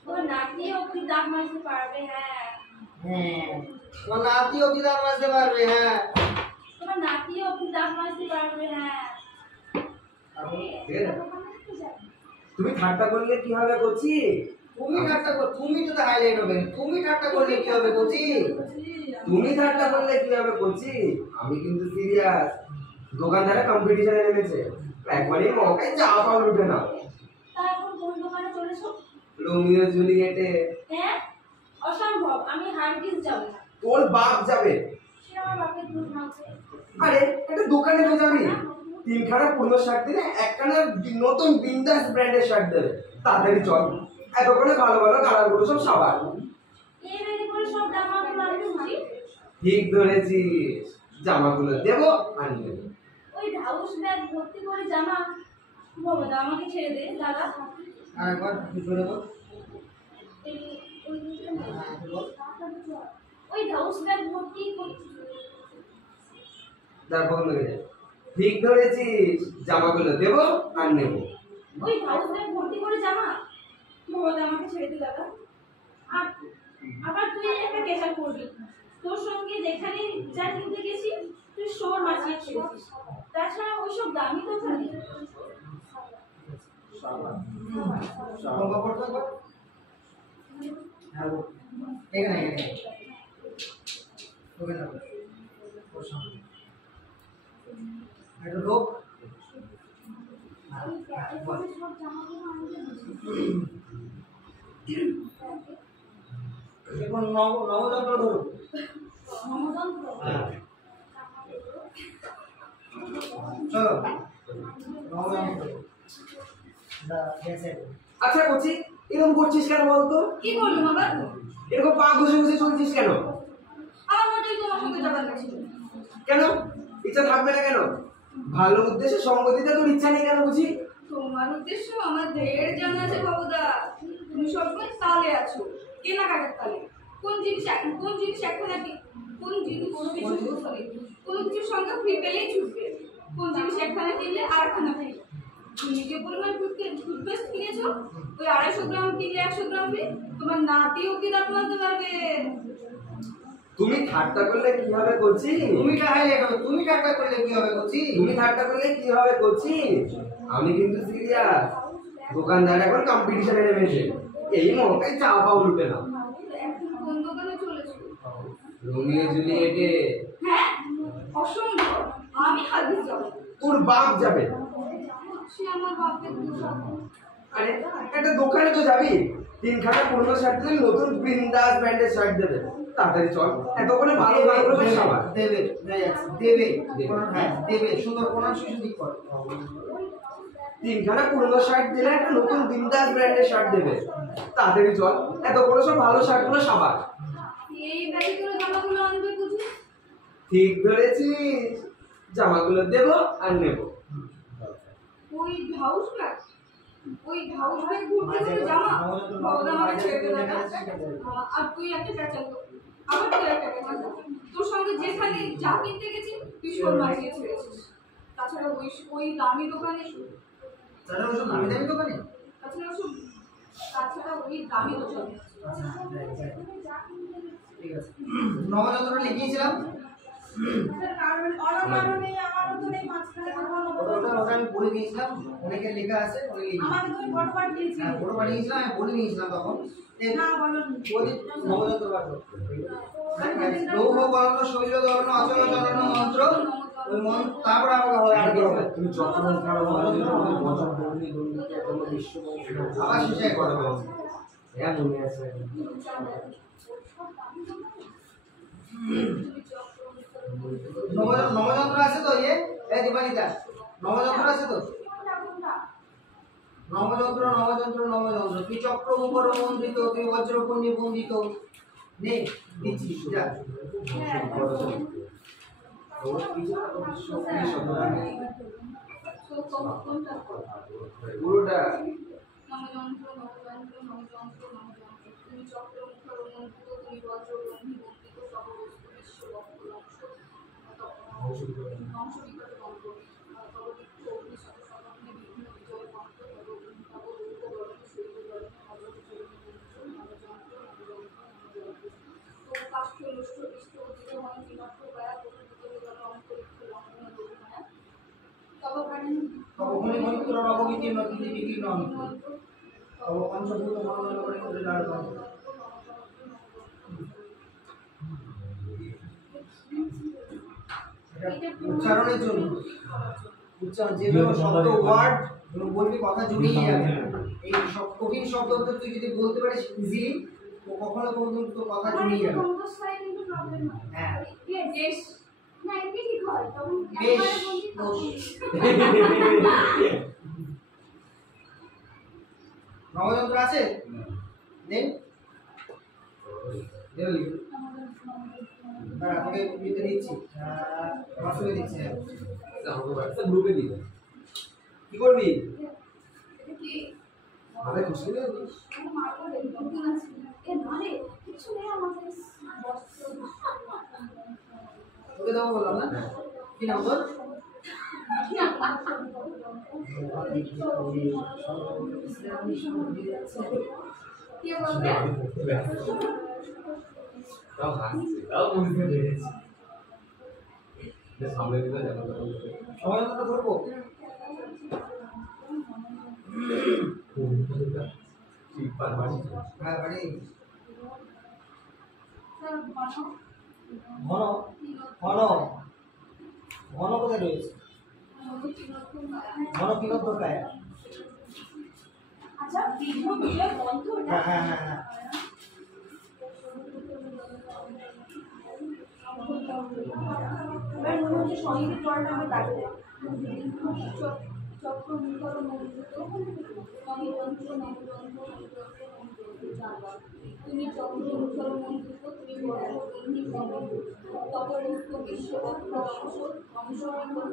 তোমার নাকিও কি দাগ মাজতে পারবে হ্যাঁ তোমার নাতিও কি দাগ মাজতে পারবে হ্যাঁ তোমার নাকিও কি দাগ মাজতে পারবে হ্যাঁ তুমি ঠাট্টা করলে কি হবে কচি? তুমি তো হাইলাইট হবে তুমি ঠাট্টা করলে কি হবে কচি? তুমি ঠাট্টা করলে কি হবে কচি? আমি কিন্তু সিরিয়াস। দোকানদারে কম্পিটিশনে নেমেছে, একবারই মৌকায় চা পাও লুটে নাও। তা এখন কোন দোকানে চলেছো? রোমিও জুলিয়েটে। হ্যাঁ অসম্ভব, আমি হারগিজ যাব না। তোর বাপ যাবে। সে আমার বাপের দুধ মাংস। আরে একটা দোকানে তো যাবি, 3খানা পুরনো শার্ট দিলে 1খানা নতুন বিন্দাস ব্র্যান্ডের শার্ট দেবে। তাড়াতাড়ি চল, এতক্ষণে ভালো ভালো কালারগুলো সব সাবার। এই বেরি করে সব জামাগুলো আনতে বুঝি? ঠিক ধরেছিস, জামাগুলো দেবো আর নেব। ওই হাউস ব্যাগ ভর্তি করে জামা বাবা আমাকে ছেড়ে দে দাদা। আর একবার জোরে বল। ওই হাউস ব্যাগ ভর্তি তারপর লেগে যায়। ঠিক ধরেছিস, জামাগুলো দেবো আর নেব। ওই হাউস ব্যাগ ভর্তি করে জামা বাবা আমাকে ছেড়ে দে দাদা। আর আবার তুই একটা কেসা করবি, তোর সঙ্গে যেখানে যা কিনতে গেছি তুই শোর মাছিয়ে ছেড়েছিস। তাছাড়া ওইসব দামি তো খালি নবযন্ত্র ধরো। আচ্ছা কচি, এরকম করছিস কেন বলতো? কি করলাম আবার? এরকম পা ঘষে ঘষে চলছিস কেন? আমার মোটেই তোমার সঙ্গে যাবার ছিল। কেন ইচ্ছা থাকবে না কেন? ভালো উদ্দেশ্যে সঙ্গ দিতে তোর ইচ্ছা নেই কেন বুঝি? তোমার উদ্দেশ্য আমার ঢের জানা আছে বাবুদা। তুমি সবসময় তালে আছো, কেনাকাটার তালে। কোন জিনিস এখন কোন কিছুর সঙ্গে ফ্রি পেলেই ছুটবে। কোন জিনিস একখানা কিনলে আর একখানা ফ্রি। তুমি যে পরিমাণ টুথপেস্ট কিনেছো, ওই 250 গ্রাম কিনলে 100 গ্রাম ফ্রি। তোমার নাতিও কি দাঁত মারতে পারবে। তুমি ঠাট্টা করলে কি হবে কচি? তুমি ঠাট্টা করলে কি হবে কচি? তুমি ঠাট্টা করলে কি হবে কচি? আমি কিন্তু সিরিয়াস। দোকানদার এখন কম্পিটিশনে নেমেছে, এই মৌকায় চা পাও লুটে নাও। এখন কোন দোকানে চলেছো? রোমিও জুলিয়েটে। হ্যাঁ অসম্ভব, আমি হারগিজ যাব না। তোর বাপ যাবে। সে আমার বাপের দুধ। আরে একটা দোকানে তো যাবি, 3খানা পুরনো শার্ট দিলে নতুন বিন্দাস ব্র্যান্ডের শার্ট দেবে। তাড়াতাড়ি চল, এতক্ষণে ভালো ভালো সাবার। দেবে হ্যাঁ দেবে, সুন্দর কোন শিশু দিক করে। 3খানা পুরনো শার্ট দিলে একটা নতুন বিন্দাস ব্র্যান্ডের শার্ট দেবে। তাড়াতাড়ি চল, এতক্ষণে সব ভালো শার্টগুলো সাবার। এই ব্যাগে করে জামাগুলো আনবে বুঝি? ঠিক ধরেছিস, জামাগুলো দেবো আর নেব। ওই হাউস ব্যাগ ভর্তি করে জামা বাবা আমাকে ছেড়ে দে দাদা। আর তুই একটা প্যাচাল তো, আবার তুই একটা প্যাচাল। তোর সঙ্গে যেখানে যা কিনতে গেছি তুই শোর মারিয়ে ছেড়েছিস। তাছাড়া ওই দামি দোকানে তাহলে ওসব নামি দামি দোকানে তাছাড়া ওই দামি দোকানে ঠিক আছে। নবযন্ত্রটা লিখিয়েছিলাম, ওটা আমি বলে দিয়েছিলাম, অনেকের লেখা আছে ফটো পাঠিয়েছিলাম, আমি বলে নিয়েছিলাম তখন। নবযন্ত্র লৌহ বর্ণ শৈল ধর্ম অচল চলন মন্ত্র, ওই তারপরে আমাকে হয় আর তুমি যখন আবার শেষে করো। হ্যাঁ মনে আছে। নবযন্ত্র আছে তো? দীপালিতা নবযন্ত্র আছে তো? নবযন্ত্র তুই চক্র মুখর মন্ত্রিত, তুই বজ্রপুণ্যে বন্দিত। নে দিচ্ছিস যা। পুরোটা নবমণি মন্ত্র নববিকীর্ণ তিথি বিকীর্ণ তব পঞ্চভূত মন্ডল করে লাড় উচ্চারণের জন্য উচ্চারণ যেগুলো শব্দ ওয়ার্ড বলবি কথা জুড়িয়ে যাবে এই সব কঠিন শব্দগুলো তুই যদি বলতে পারিস ইজিলি তো কখনো কোনো তো কথা জুড়িয়ে যাবে হ্যাঁ বেশ না এমনি ঠিক হয় তখন বেশ নবযন্ত্র আছে নেই দেবলি তোকে দিতে দিচ্ছি মাসুকে দিচ্ছি গ্রুপে দিবে কি করবি আরে খুশি না তোকে দেবো বললাম না কি নাম তোর সময়টা ধরবো হ্যাঁ বাড়ি ঘন ঘন ঘন কোথায় রয়েছে ঘন কিলোদ্রকায় আচ্ছা বিঘ্ন বিজয় বন্ধ হ্যাঁ হ্যাঁ হ্যাঁ হ্যাঁ এবার মনে হচ্ছে সঙ্গীতের জলটা আমার কাটে দেয় চক্র মুখর মন্দির তুমি চক্র মুখর মন্দির তুমি তপরুক্ত বিশ্বভক্ত অংশগ্রহণ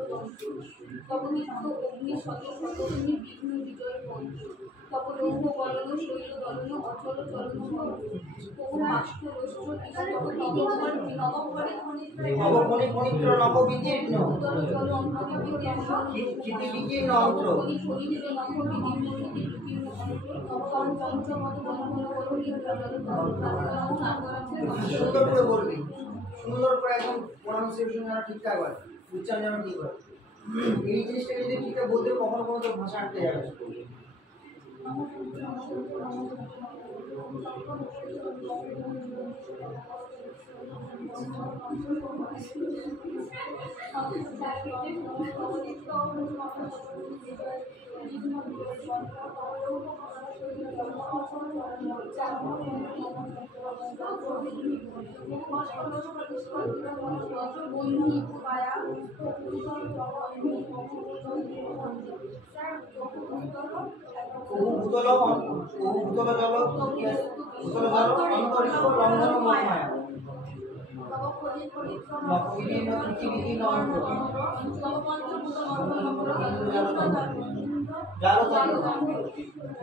তব নিত্য অগ্নি সদস্য তুমি বিঘ্ন বিজয় বন্ধ তব রৌহ বলন শৈল দলন অচল চলন নববিকীর্ণ বিকীর্ণ অন্ত্র সুন্দর করে বলবি সুন্দর করে একদম প্রনাউন্সিয়েশন যেন ঠিকঠাক হয় উচ্চারণ যেন ঠিক হয় এই জিনিসটাকে যদি ঠিকঠাক বলতে কখনো কোনো তোর ভাষা আটকে যাবে ভূতল ভূতল জল ভূতল জল অন্তরিক্ষ লঙ্ঘন মায়া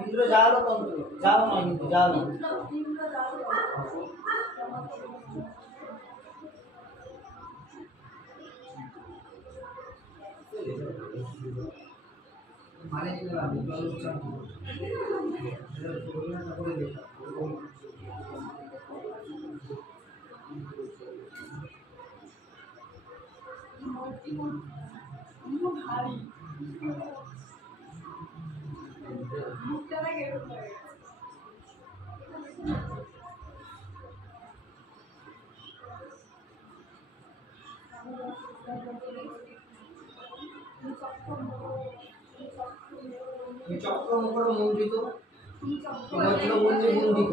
ইন্দ্র জাল তন্ত্র জাল নয় কিন্তু জাল মানে চক্র মুখর মন্ডিত মন্ডিত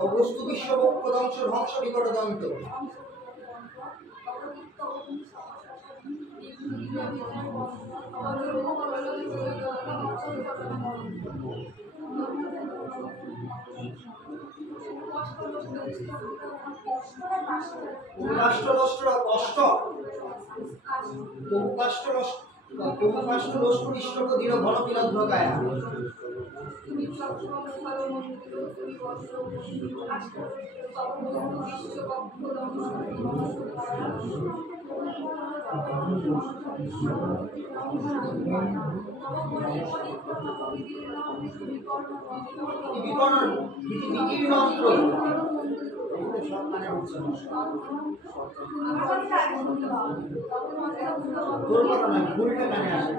অবস্তু বিশ্ববক্ষ ধ্বংস ধ্বংস বিকট দন্ত তোর কথা না ভুলটা কানে আসে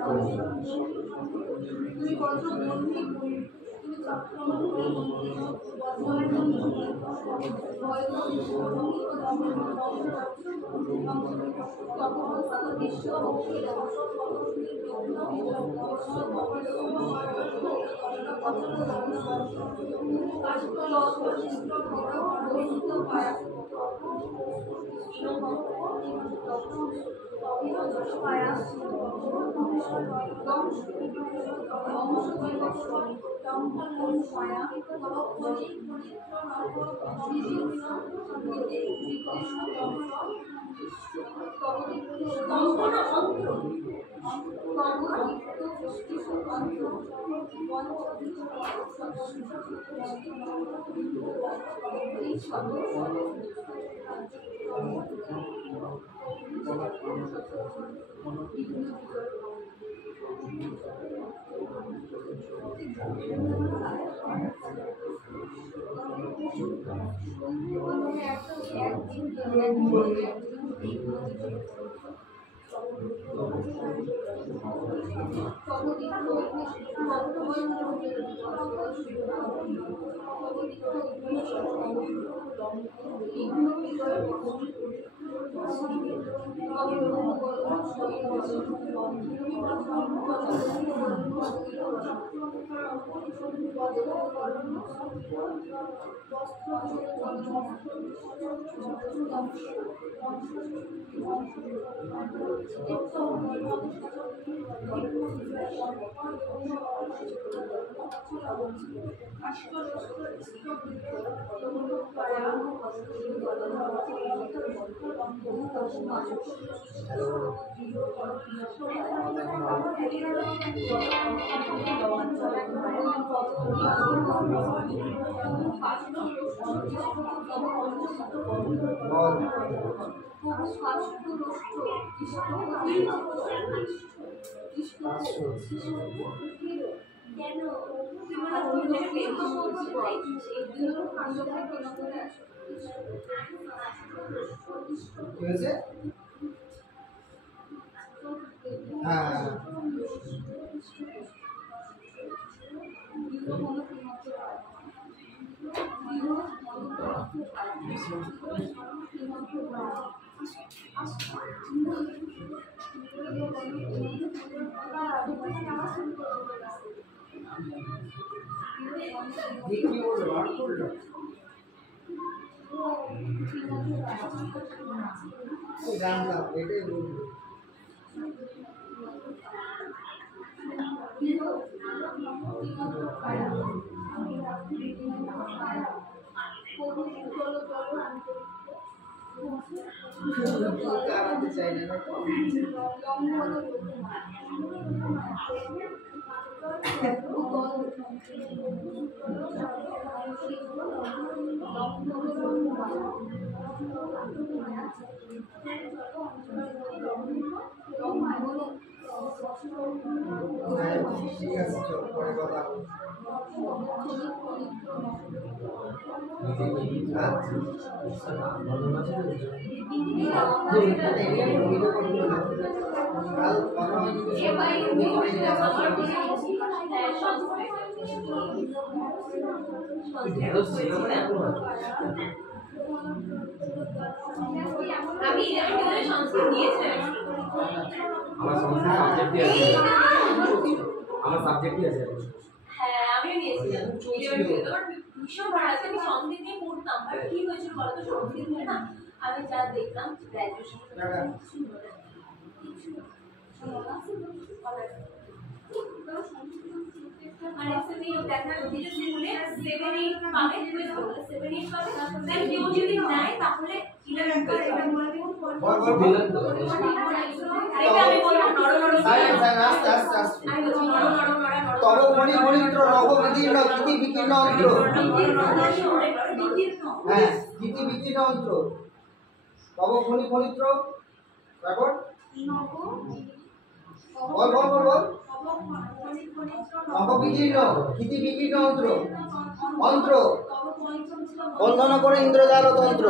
বন্ধন করে ইন্দ্রজাল তন্ত্র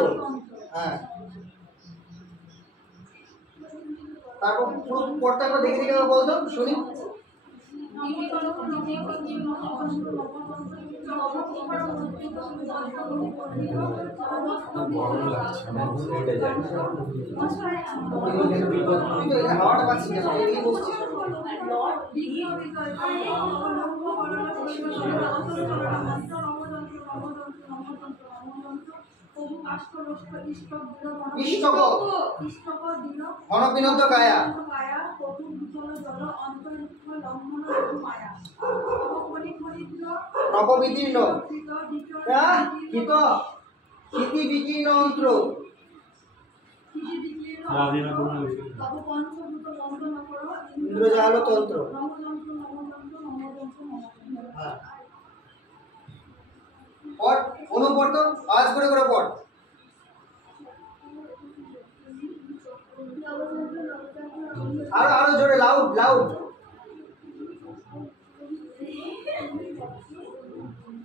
হ্যাঁ তারপর পুরো পড়তে একবার দেখে দেখে বলতো শুনি। হাওয়াটা পাচ্ছি না, এদিকে বসছিস। অনবিনন্দ কায়া নববিদীর্ণ ক্ষিতি বিকীর্ণ অন্ত্র ইন্দ্রজাল তন্ত্র। পড় অনুপড় তো আওয়াজ করে করে পড়। আরো আরো জোরে লাউড লাউড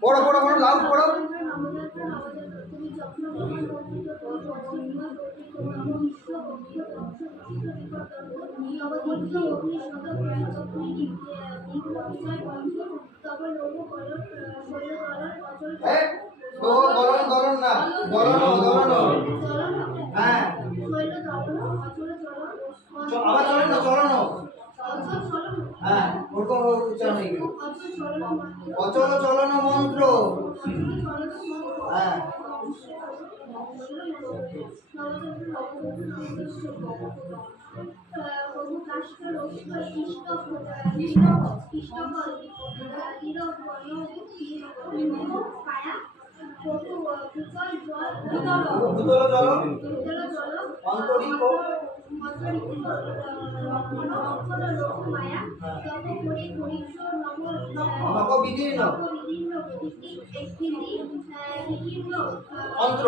পড়ো পড়ো পড়ো লাউড পড়ো। গলন গলন না গলন গলন হ্যাঁ আবার চলেন না চলন হ্যাঁ ওরকম উচ্চারণ হয়ে গেল। অচল চলন মন্ত্র হ্যাঁ ভূতল জল অন্তরিক্ষ নববিদীর্ণ অন্ত্র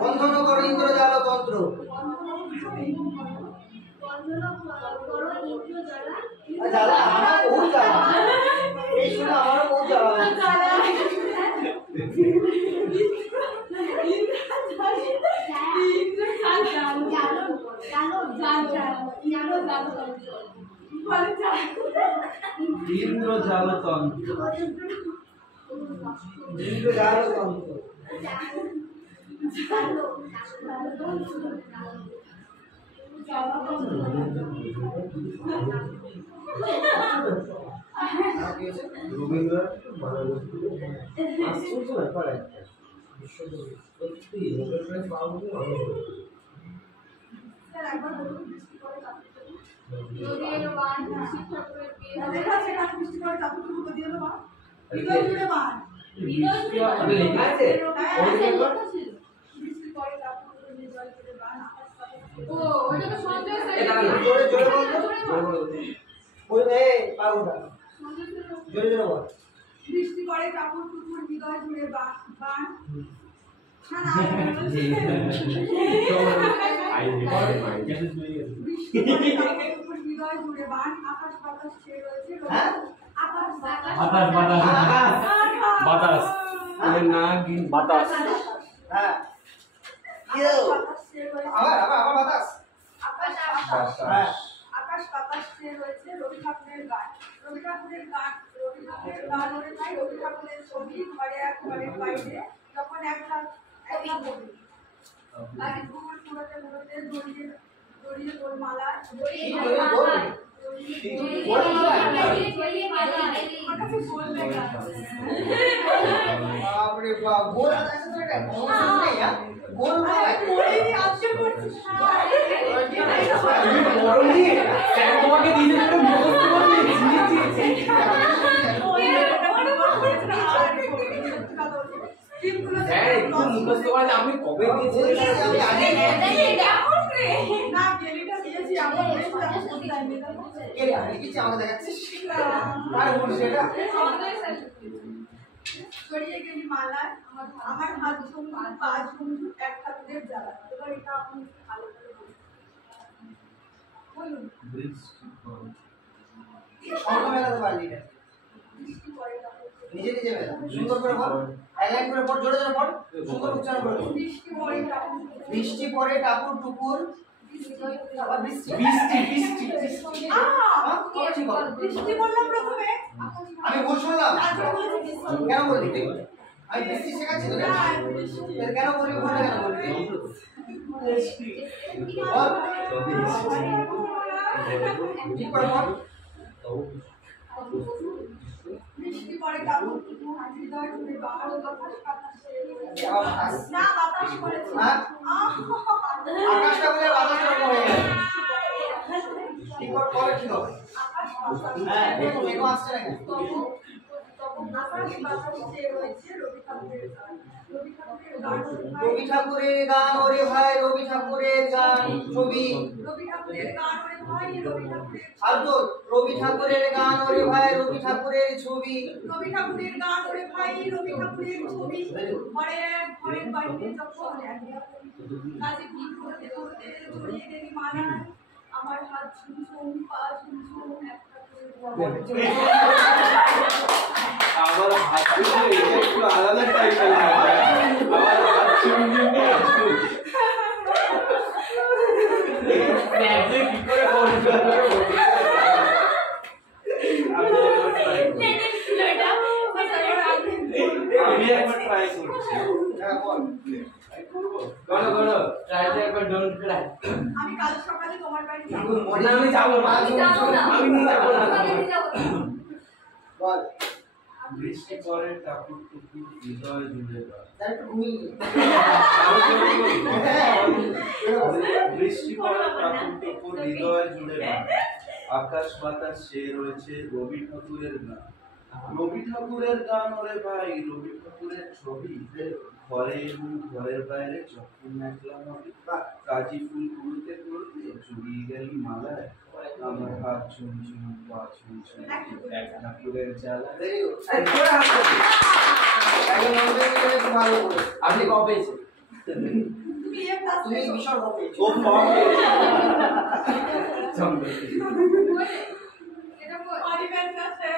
বন্ধন কর ইন্দ্রজাল তন্ত্র। জ্বালা আমার বহু জ্বালা, এই শুনে আমারও বহু জ্বালা। ইন্দ্রজাল তন্ত্র ইন্দ্রজাল তন্ত্র আশ্চর্য ব্যাপার একটা সত্যি লোকের প্রায় পাওয়া বলে লেখা আছে বৃষ্টি করে কাপড় টুকুর হৃদয় জুড়ে বান হৃদয় জুড়ে বান আকাশ বাতাস ছেয়ে রয়েছে আকাশ বাতাস না বাতাস হ্যাঁ আবার আবার আবার বাতাস আকাশ বাতাস ছেয়ে রয়েছে রবি ঠাকুরের গান। রবি ঠাকুরের গান রবি ঠাকুরের ছবি ঘরে এক ঘরের বাইরে যখন একটা কবি আগে দূর পুরোতে পুরোতে জড়িয়ে তোর মালা বাপরে বাপ গোল আছে তো এটা কোন নেই গোল মালা পড়েনি আজকে করছিস তুমি পড়নি স্যার তোমাকে দিয়ে দিতে মুখস্থ করতে স্যার একটু মুখস্থ করলে আমি কবে দিয়েছি আমি আগে না গেলিটা দিয়েছি আমার কে রে আমি কিছু আমাকে দেখাচ্ছিস আর বল সেটা ছড়িয়ে গেলি মালায় আমার হাত ঝুমঝু পা ঝুমঝু এক ঠাকুরের জ্বালা। এবার এটা আপনি ভালো করে বলুন সঙ্গ মেলাতে পারলি না বৃষ্টি পড়ে কাপড় নিজে নিজে মেলা সুন্দর করে বল এক লাইন করে পড় জোরে জোরে পড় সুন্দর উচ্চারণ করে বল বৃষ্টি পড়ে টাপুর টুকুর আবার বৃষ্টি বৃষ্টি বৃষ্টি বৃষ্টি বললাম প্রথমে আমি ভুল শুনলাম কেন বললি আমি বৃষ্টি শেখাচ্ছি তো কেন বলবি ভুলে কেন বলবি বল ঠিক করে বল বৃষ্টি পড়ে টাপুর টুকুর হৃদয় জুড়ে বাহার না বাতাস করেছে আকাশটা বলে বাতাসটা হয়ে গেল ঠিক করে পরে ঠিক হবে হ্যাঁ দেখো মেঘ আসছে নাকি আকাশ বাতাস চেয়ে রয়েছে রবি ঠাকুরের গান রবি ঠাকুরের গান ওরে ভাই রবি ঠাকুরের গান ছবি রবি ঠাকুরের গান ওরে ভাই রবি ঠাকুরের আর তো রবি ঠাকুরের গান ওরে ভাই রবি ঠাকুরের ছবি রবি ঠাকুরের গান ওরে ভাই রবি ঠাকুরের ছবি ঘরের বাড়িতে যখন কাজে ভিড় করতে করতে জড়িয়ে গেলি মানায় আমার হাত ঝুমঝুম পা ঝুমঝুম একটা করে আমার হাত থেকে এটা একটু আলাদা টাইপের লাগে আমার হাত চুমচুমে একটু দেখে কি করে বলতে আমি একবার ট্রাই করছি হ্যাঁ বল করো করো ট্রাই একবার ডোন্ট ক্রাই আমি কাল সকালে তোমার বাড়ি যাবো না আমি যাবো না আমি যাবো না আমি নিয়ে যাবো না আমি যাবো না বল বৃষ্টি পড়ে টাপুর টুকুর হৃদয় জুড়ে গান একটু ঘুমিয়ে বৃষ্টি পড়ে টাপুর টুকুর হৃদয় জুড়ে গান আকাশ বাতাস চেয়ে রয়েছে রবি ঠাকুরের গান রবি ঠাকুরের গান ওরে ভাই রবি ঠাকুরের ছবি ঘরে এবং ঘরের বাইরে যখন মেঘলা নদী কাজি ফুল কুড়তে কুড়তে জড়িয়ে গেলি মালায় আমার হাত ঝুমঝুম পা ঝুমঝুম এক ঠাকুরের জ্বালা ভেরি গুড আরে তোরা হাত ধরে। একদম আমাদের জন্য খুব ভালো করেছো আপনি কবে পেয়েছেন তুমি এ ক্লাস তুমি বিশাল হবে ও এটা পরিবার কাছে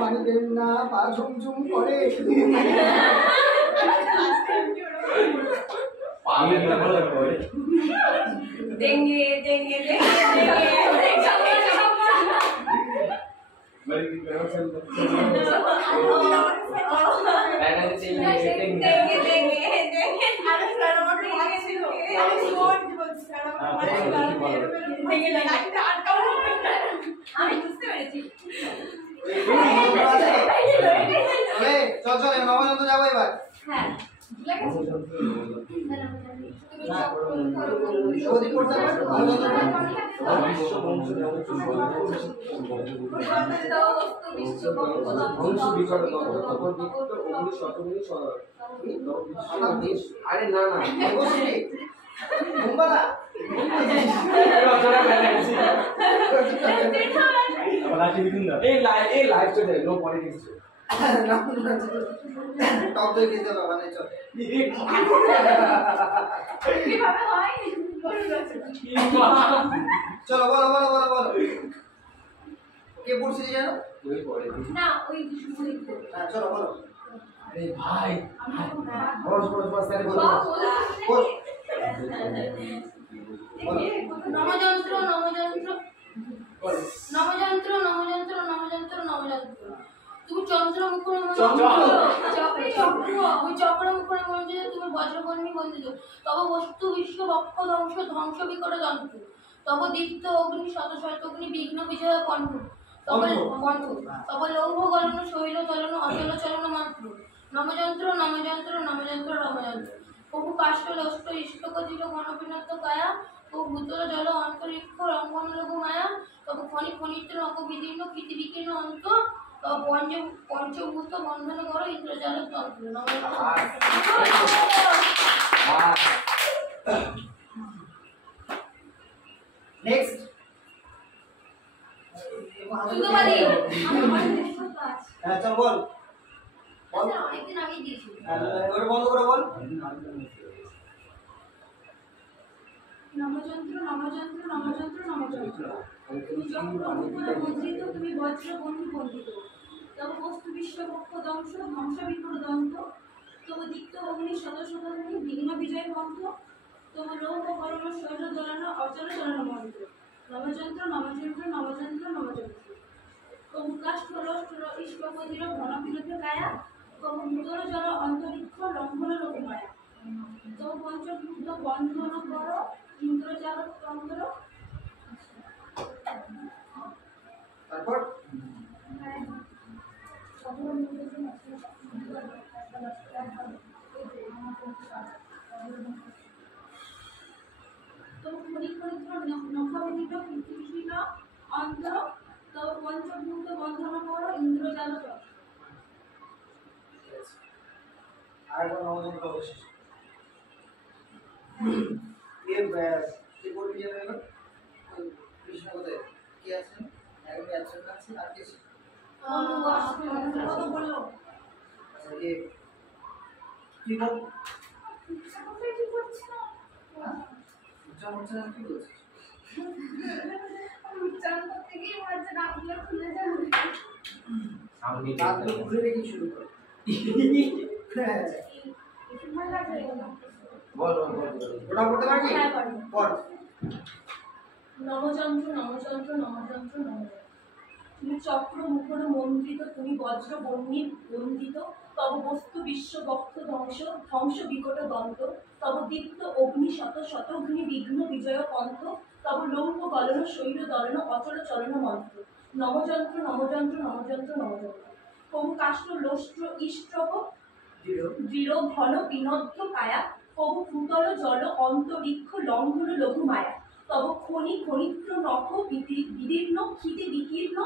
পানি দেন না পা ঝুমঝুম করে আমি না বলে করে দেঙ্গে দেঙ্গে দেঙ্গে মানে কি ব্যবস্থা দেঙ্গে দেঙ্গে দেঙ্গে আরে স্যার আমার আগে ছিল আমি শোন কি বলছি স্যার আমার ভেঙে লাইনটা আটকাও আমি বুঝতে পেরেছি চল চল নবনন্দ যাবো এবার হ্যাঁ লেগেছে তুমি চোখ সৌদি করতে পারবে আরে না না ঘুমবা না এই লাইভ চলে নো পলিটিক্স টপ দিয়ে খেতে হবে মানে চল কিভাবে হয় চলো বলো বলো বলো বলো কে পড়ছিলি জানো না ওই শুরু হ্যাঁ চলো বলো আরে ভাই বস বস বস তাহলে বলো বল নমযন্ত্র নমযন্ত্র নমযন্ত্র নমযন্ত্র নমযন্ত্র নমযন্ত্র তুমি চন্দ্র মুখর তুমি চক্র মুখর মঞ্জিত তুমি বজ্রকর্মী বন্দিত তব বস্তু বিশ্ব বক্ষ ধ্বংস ধ্বংস বিকট যন্ত্র তব দীপ্ত অগ্নি শত শত অগ্নি বিঘ্ন বিজয় কণ্ঠ তব লৌহ গলন শৈল চলন অচল চলন মন্ত্র নমযন্ত্র নমযন্ত্র নমযন্ত্র নমযন্ত্র প্রভু কাষ্ঠ লষ্ট ইষ্টকদিল গণপিনাত্য কায়া ও ভূতল জল অন্তরিক্ষ রঙ্গন লঘু মায়া তব খনি খনিত্র নক বিদীর্ণ কৃতিবিকীর্ণ অন্ত তব পঞ্চভূত বন্ধন কর ইন্দ্রজাল তন্ত্র নেক্সট হ্যাঁ চল বল অনেকদিন আগে দিয়েছি ওটা বন্ধ করে বল নমযন্ত্র নমযন্ত্র নমযন্ত্র নমযন্ত্র তুমি চক্র মুখর মুদ্রিত তুমি বজ্র বন্ধু বন্দিত তব বস্তু বিশ্বপক্ষ দংশ ধ্বংস বিপুর দন্ত, তব দীপ্ত অগ্নি শত শতাগ্নি বিঘ্ন বিজয় পন্থ, তব লৌহ করণ শৈল দলানো অচল চলন মন্ত্র, নবযন্ত্র নবযন্ত্র নবযন্ত্র নবযন্ত্র, তব কাষ্ঠ রষ্ট্র ইষ্টপতির ঘন বিরোধ কায়া, তব ভূতল জল অন্তরিক্ষ লঙ্ঘন লোকমায়া, তব পঞ্চভূত বন্ধন কর ইন্দ্রজাল তন্ত্র। তারপর অন্তর তব পঞ্চভূত বন্ধন কর ইন্দ্রজাল তন্ত্র। আরেকবার নবযন্ত্র অবশিষ্ট কি বলবি যে এবার কৃষ্ণ কোথায় কি আছে একদম অ্যাবসেন্ট আছে আর কিছু কত বললো আচ্ছা কি বল উচ্চারণ উচ্চারণ কি বলছিস দাঁতগুলো খুলে রেখে শুরু কর ওটা করতে পারবি পর নবযন্ত্র নবযন্ত্র নবযন্ত্র নবযন্ত্র, তুমি চক্র মুখর মন্ত্রিত, তুমি বজ্র বন্যীর বন্দিত, তব বস্তু বিশ্ব বক্ষ ধ্বংস ধ্বংস বিকট দন্ত, তব দীপ্ত অগ্নি শত শতঘ্নি বিঘ্ন বিজয় পন্থ, তব লৌহ গলন শৈল দলন অচল চলন মন্ত্র, নবযন্ত্র নবযন্ত্র নবযন্ত্র নবযন্ত্র, কবু কাষ্ঠ লোষ্ট্র ইষ্টক দৃঢ় ঘন বিনদ্ধ কায়া, কবু ভূতল জল অন্তরিক্ষ লঙ্ঘন লঘু মায়া, তব খনি খনিত্র নখ বিদীর্ণ ক্ষিতি বিকীর্ণ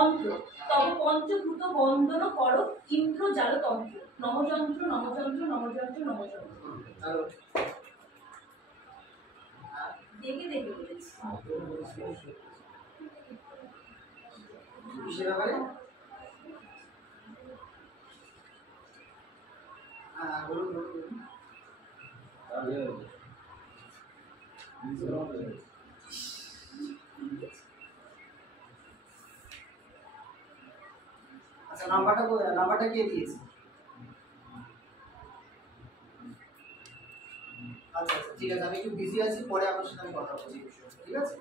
অন্ত্র, তব পঞ্চভূত বন্দন কর ইন্দ্র জালতন্ত্র, নবযন্ত্র নবযন্ত্র নবযন্ত্র নবযন্ত্র। দেখে দেখে বলেছি কিসের ব্যাপারে বলুন বলুন আচ্ছা নাম্বারটা কে দিয়েছে আচ্ছা আচ্ছা ঠিক আছে আমি একটু বিজি আছি পরে আপনার সাথে আমি কথা বলছি ঠিক আছে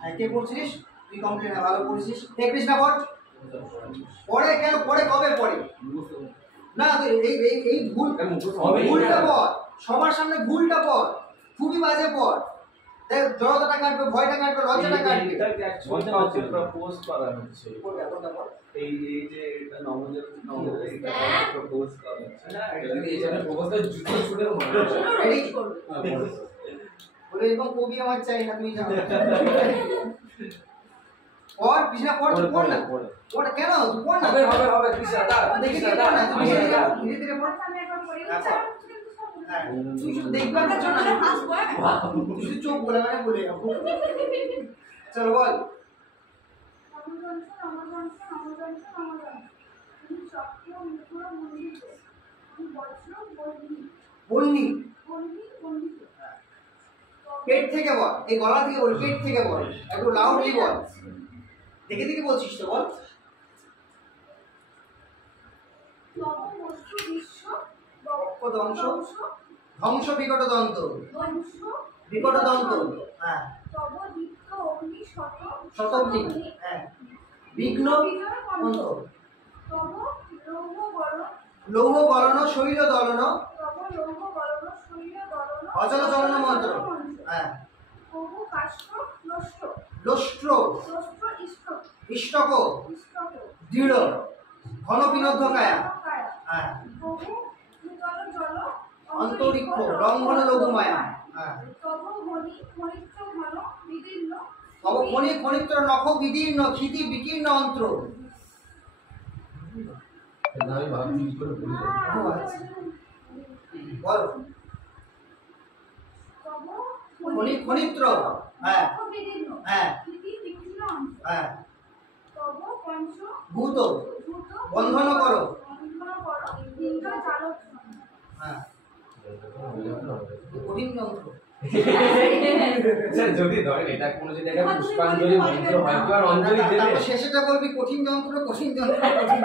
হ্যাঁ কে পড়ছিস তুই কমপ্লিট ভালো পড়ছিস হে কৃষ্ণা পড় পড়ে কেন পড়ে কবে পড়ে না এই ভুলটা পড় সবার সামনে ভুলটা পড় খুবই বাজে পড় দেখ জড়তাটা কাটবে ভয়টা কাটবে লজ্জাটা কাটবে প্রপোজ করা হচ্ছে এই যে এটা নবযন্ত্র এটা প্রপোজ করা হচ্ছে না এই জন্য প্রপোজটা জুতো ছুড়ে বলে এরকম কবি আমার চাই না তুমি জানো और पिछला पढ़ ना पढ़ क्या ना तू पढ़ ना হবে পিছলা দা देखिए धीरे धीरे पढ़ तू जो देखबा ना चल ना हाथ पढ़ तू चुप बोला मैंने बोले चलो बोल बोलनी पेट থেকে বল এই গলা থেকে বল পেট থেকে বল একটু লাউডলি বল দেখে দেখে বলছিস তো বল ধ্বংস বিকট দন্ত হ্যাঁ শতগ্নি হ্যাঁ বিঘ্ন পন্থ লৌহ গলন শৈল দলন অচল চলন মন্ত্র হ্যাঁ লোষ্ট্র ইষ্টক দৃঢ় ঘন বিনদ্ধ কায়া হ্যাঁ অন্তরিক্ষ লঙ্ঘন লঘু মায়া হ্যাঁ তব খনি খনিত্র নখ বিদীর্ণ ক্ষিতি বিকীর্ণ অন্ত্র আমি ভাবছি কি করে বল খনি খনিত্র হ্যাঁ হ্যাঁ হ্যাঁ ভূত বন্ধন করো হ্যাঁ কঠিন যন্ত্র স্যার যদি ধরেন এটা কোনো যদি একটা পুষ্পাঞ্জলি মন্ত্র হয় তো আর অঞ্জলি দেবে তারপর শেষেটা বলবি কঠিন যন্ত্র কঠিন যন্ত্র কঠিন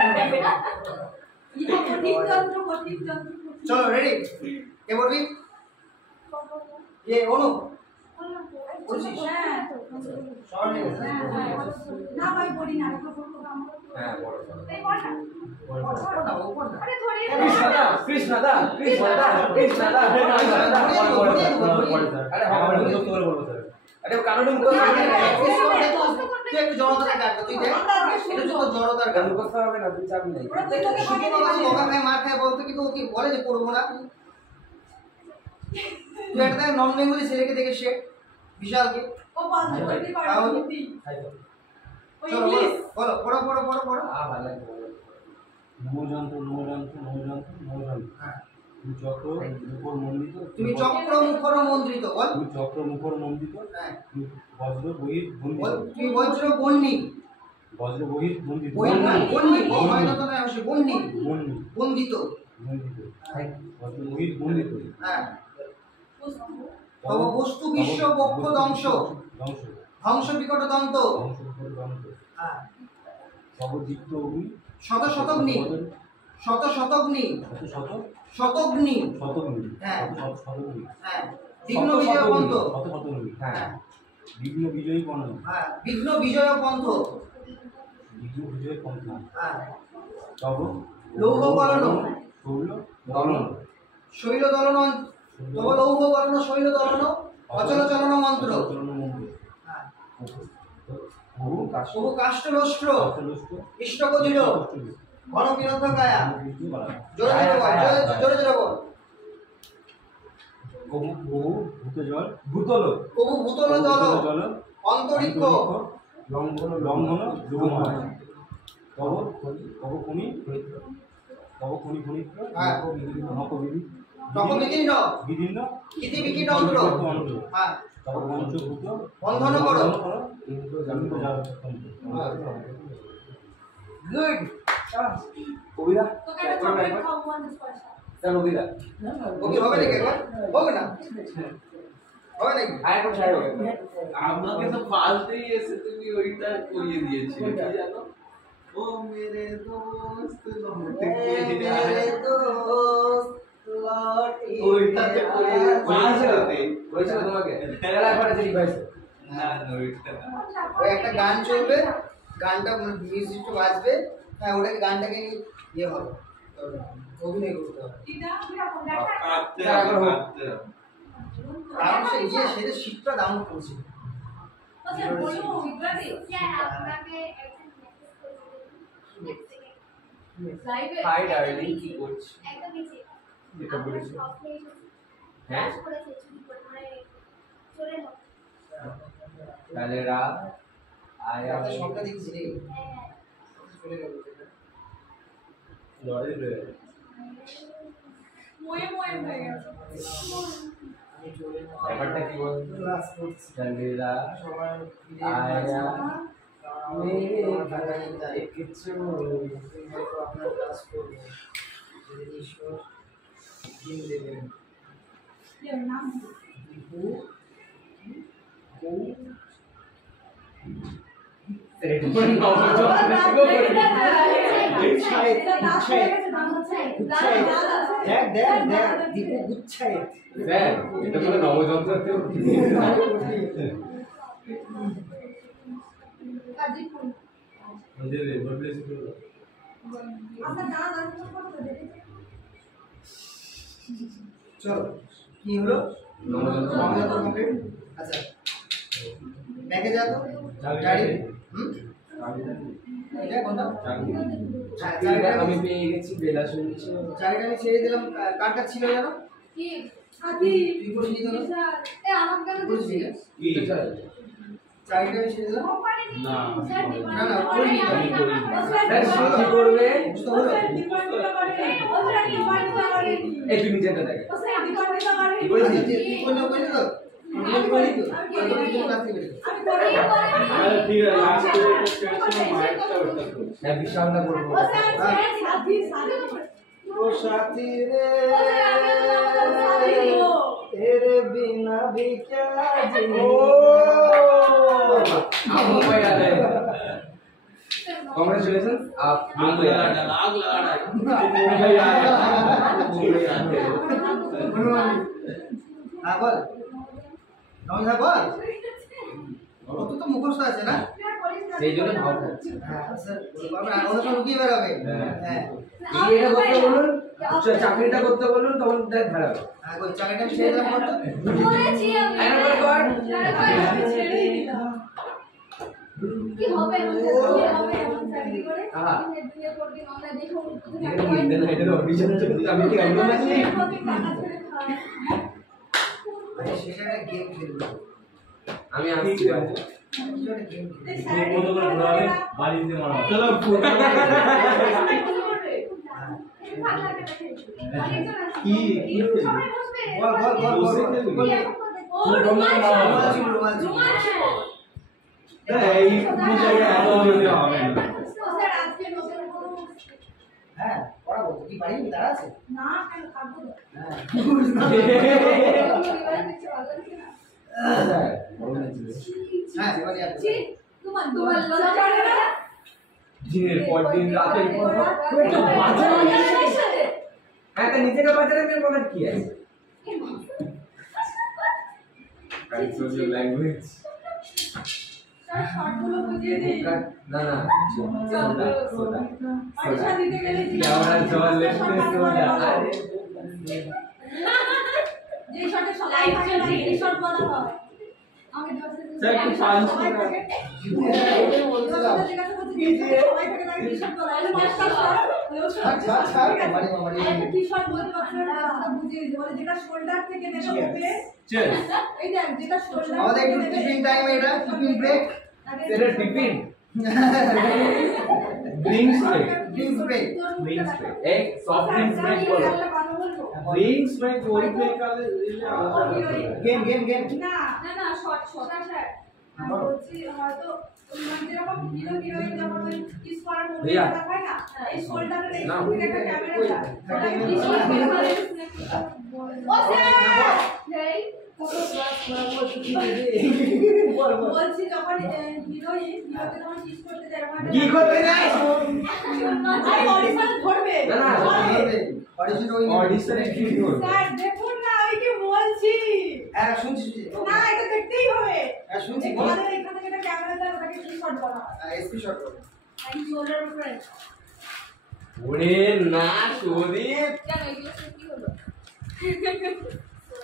যন্ত্র। কঠিন যন্ত্র চলো রেডি কে বলবি অনু বলছিস সবাই মিলে না ভাই বলি না একটু বলবো আমরা হ্যাঁ বড় এই বলটা আরে ধরে কৃষ্ণদা আরে আমার মুখ করে বলবো স্যার আরে কারণ মুখ করে তুই একটু জড়তার গান তুই দেখ এটা তো জড়তার গান মুখস্থ হবে না তুই চাপ নেই শুধু বাবা বকা খায় মার খায় বলতো কিন্তু ওকে বলে যে পড়বো না তুই একটা নন বেঙ্গলি ছেলেকে দেখে সে বিশালকে ও বলতে পারে হিন্দি ও চলো ইংলিশ বলো পড়ো পড়ো পড়ো পড়ো ভালো লাগে হ্যাঁ চক্র মুখর মন্ডিত তুমি চক্র মুখর মন্ত্রিত বল তুমি চক্র মুখর মন্ডিত হ্যাঁ বজ্র বহির বন্দিত তুমি বজ্র বন্নি বজ্র বহির বন্দিত বন্নি হয় না তো না অবশ্যই বন্নি বন্দি বন্দিত বন্দিত বজ্র বহির বন্দিত হ্যাঁ তব বস্তু বিশ্ব বক্ষ ধ্বংস ধ্বংস ধ্বংস বিকট দন্ত ধ্বংস করে ধ্বংস হ্যাঁ সবদীপ্ত অগ্নি শত শতগ্নি শত শতগ্নি শত শতগ্নি শতগ্নি হ্যাঁ। শতগ্নি হ্যাঁ বিঘ্ন বিজয় পন্থ শত শতগ্নি হ্যাঁ বিঘ্ন বিজয়ী পণ্য হ্যাঁ বিঘ্ন বিজয় পন্থ বিঘ্ন বিজয়ী পণ্য হ্যাঁ তব লৌহ বলন শৈল দলন শৈল দলন তব লৌহ বলন শৈল দলন অচল চলন মন্ত্র চলন মন্ত্র হ্যাঁ বহু কাশ বহু কাষ্ঠলস্ত্র কাষ্ঠলস্ত্র ইষ্টক দৃঢ় ঘন বিরদ্ধ কায়া জোরে জোরে জোরে বল বহু বহু ভূত জল ভূতল কবু ভূতল জল জল অন্তরিক্ষ লঙ্ঘন লঙ্ঘন যোগমায় তব তব খনি তব খনি খনিত্র হ্যাঁ। নকবিধি নকবিদীর্ণ বিভিন্ন ইতি বিকীট অন্ত্র হ্যাঁ তব পঞ্চভূত বন্ধন করো জামিত যার গুড কবিতা তোকে একটা চকলেট খাওয়াবো আজ পয়সা স্যার কবিতা ওকে হবে নাকি একবার হবে না হবে নাকি আয় কোন ছাড়ো আমাকে তো ফালতেই এসে তুমি ওইটা করিয়ে দিয়েছিলে কি জানো ও মেরে দোস্ত লৌটে মেরে দোস্ত লৌটে ওইটাতে করিয়ে বলছিল তোমাকে খেলা করে যে পাইছো না না ওইটা না। ওই একটা গান চলবে গানটা মিউজিকটা বাজবে হ্যাঁ ওটাকে গানটাকে নিয়ে ইয়ে হবে অভিনয় করতে হবে দিদা এরকম দেখা কাঁদতে হবে কাঁদতে হবে কারণ সে ইয়ে সেটা শীতটা দাম করছে ও স্যার বলুন বিপ্লবী আপনাকে একজন মেসেজ করেছিলেন লাইভে হাই ডার্লিং কি করছিস একদম নিচে এটা বলেছি হ্যাঁ হ্যাঁ করেছে চুরি করে মানে চোরের মতো তাহলে রাত আয়া রাতে সবটা দেখছি রে হ্যাঁ চলে গেল লড়াই রয়ে ময়ে ময়ে হয়ে গেছে আমি চলে না ব্যাপারটা কি বল ক্লাস করছি তাহলে রাত সবাই আয়া মেরে গায়ে গায়ে কিছু হয়তো আপনার ক্লাস করবো যদি ঈশ্বর দিন দেবেন এর নাম দীপু এটা কোন দেখ দেখ দেখ দীপু গুচ্ছায় স্যার এটা কোনো নবযন্ত্রতেও দেবে বলবে চলো কি হলো নবযন্ত্র কমপ্লিট আচ্ছা ব্যাগে যা তো গাড়ি হুম এটা কোনটা চাকরিটা আমি পেয়ে গেছি বেলা শুনছি চারিটা আমি ছেড়ে দিলাম কারটা ছিল জানো কি আদি তুই করিস নি তো এ আমার কেন করিস নি কি চারিটা আমি ছেড়ে দিলাম না না না করিনি তো। স্যার কি করবে বুঝতে হলো এই তুমি যেটা দেখে করিস নি তুই করলে করিস তো আমি করি তো আমি করি তো কাছে করি আরে ঠিক আছে লাস্ট করে মাইকটা ওটা করো হ্যাঁ বিশালটা করবো ও সাথী রে तेरे बिना भी क्या जीऊं। Congratulations, आप मुंबई आ गए। হ্যাঁ বল নমস্কার বল ও তো মুখস্থ আছে না সেই জন্য ভাব হচ্ছে। হ্যাঁ স্যার আমরা ওরা তো লুকিয়ে বেরোবে হ্যাঁ এটা করতে বলুন, চাকরিটা করতে বলুন, তখন ধারাবে। হ্যাঁ ওই চাকরিটা আমি ছেড়ে দিলাম করতে বলেছি আমি একবার কর। আমি ছেড়েই দিলাম কি হবে এমন চাকরি করে আহা। দুনিয়া করবি আমরা দেখো ইন্ডিয়ান আইডল অডিশন চলছে, আমি কি আইডল নাচি? টাকা ছেড়ে খায় মানে শেষে একটা গেম খেলবো আমি আসছি। শেষে একটা গেম খেলবো কত করে ঘোরাবে বাড়িতে মারা চলো কি সবাই বসবে বল বল বল বল ও রোমাঞ্চ রোমাঞ্চ এই জায়গায় এত হইলে হবে না স্যার আজকে নতুন কোনো হ্যাঁ পড়াবো কি পারিনি তারা আছে না কেন খাবো হ্যাঁ হ্যাঁ এবারে আপনি তোমার লজ্জা করে না দিনের পর দিন রাতের পর একটু বাজার একটা নিজেকে বাজারে মেয়ে বলার কি আছে? কালচারাল ল্যাঙ্গুয়েজ স্যার শর্টগুলো বুঝিয়ে দিই না না সোডা সোডা পয়সা দিতে গেলে আমরা জল লেখতে সোডা আরে যে শর্টে সবাই থাকে না এই শর্ট বলা হয় আমি স্যার একটু পাঁচ সবাই থাকে বলতে দাও জিজ্ঞাসা করছি সবাই থাকে না টি শার্ট বলা এলো পাঁচটা শর্ট আচ্ছা আচ্ছা বাবারে বাবারে একটা টি শার্ট বলতে পারছো না রাস্তা বুঝিয়ে দিতে বলে যেটা শোল্ডার থেকে নেবে উপরে চেস এই দেখ যেটা শোল্ডার আমাদের একটু টিফিন টাইম এটা টিফিন ব্রেক এটা tiffin drinks break drinks break drinks break এই সফট ড্রিঙ্কস ব্রেক বলো ড্রিঙ্কস ব্রেক ওই ব্রেক কালে গেম গেম গেম না না না শর্ট শর্ট স্যার আমি বলছি হয়তো মানে যেরকম হিরো হিরোইন যখন ওই কিস করার भैया। মুভি দেখায় না এই শোল্ডারের এই না। দিকে একটা ক্যামেরা যায় ওটাকে না। কিস করে বলে ও স্যার এই বলছি যখন হিরোইন হিরোকে যখন কিস করতে যায় এরকম কি করতে যাই? আই অডিশন ধরবে না না অডিশন ওই অডিশনে কি করব? স্যার দেখুন না ওই কি বলছি হ্যাঁ শুনছি না এটা দেখতেই হবে হ্যাঁ শুনছি আমাদের এখানে যেটা ক্যামেরা যায় ওটাকে কি শট বলা হয় এসপি শট করো আমি শোল্ডার উপরে ওরে না সুদীপ কেন এগুলো সব কি হলো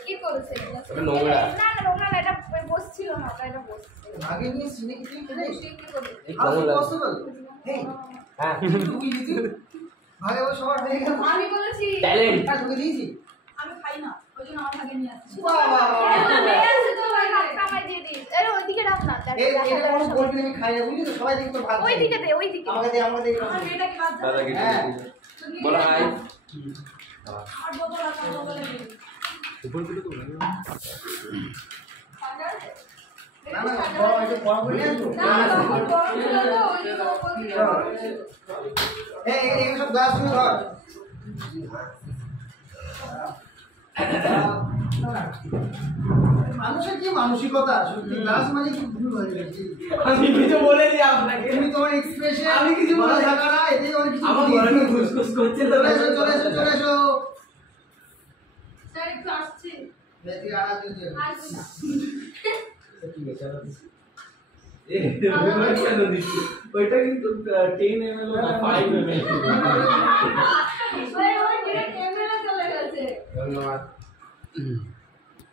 কি করেছে এগুলো? ওটা নোংরা। না না নোংরা না, এটা বসছিল না, ওটা এটা বসছিল। আগে নিয়ে সিনে কি এটা সে কি করবে? এই হাউ কেমন লাগছে? পসিবল হেই হ্যাঁ তুই দিদি ভাগে ও সবার হয়ে গেল আমি বলেছি ট্যালেন্ট আর তোকে দিয়েছি আমি খাই না ওই জন্য আমার ভাগে নিয়ে আসছি বাবা মেয়ে আছে তো ভাই, হাত কামাই দিয়ে দিস। আরে ওইদিকে রাখ না, দেখ, এই দেখা এটা যাবে কোনো সব। বলবি না আমি খাই না বুঝলি তো সবাই দেখি তো ভাগ ওইদিকে দে, ওইদিকে। আমাকে দে আমাকে দে আমার মেয়েটাকে বাদ দাও দাদাকে হ্যাঁ। বলো হাই আমার বোতল আছে বোতলে দিই না না বড় একটু বড় করে নিয়ে আসবো না, তখন গরম ছিল তো, ওইদিকে ওপর দিকে গরম ছিল। এই এই সব গ্লাস তুমি ধর মানুষের কি মানসিকতা সত্যি গ্লাস মানে কি ভুল হয়ে গেছে আমি কিছু বলেছি আপনাকে তুমি তোমার এক্সপ্রেশন আমি কিছু বলা বলিনি। থাকা না এতে অনেক কিছু আমার বলানো ঘুসঘুস করছে তো চলে এসো চলে এসো চলে এসো স্যার একটু আসছি বেশি আড়া দিতে আসছি না কেন দিচ্ছি ওইটা কিন্তু 10 ml না 5 ml ওই ওই ডিরেক্ট ক্যামেরা চলে গেছে ধন্যবাদ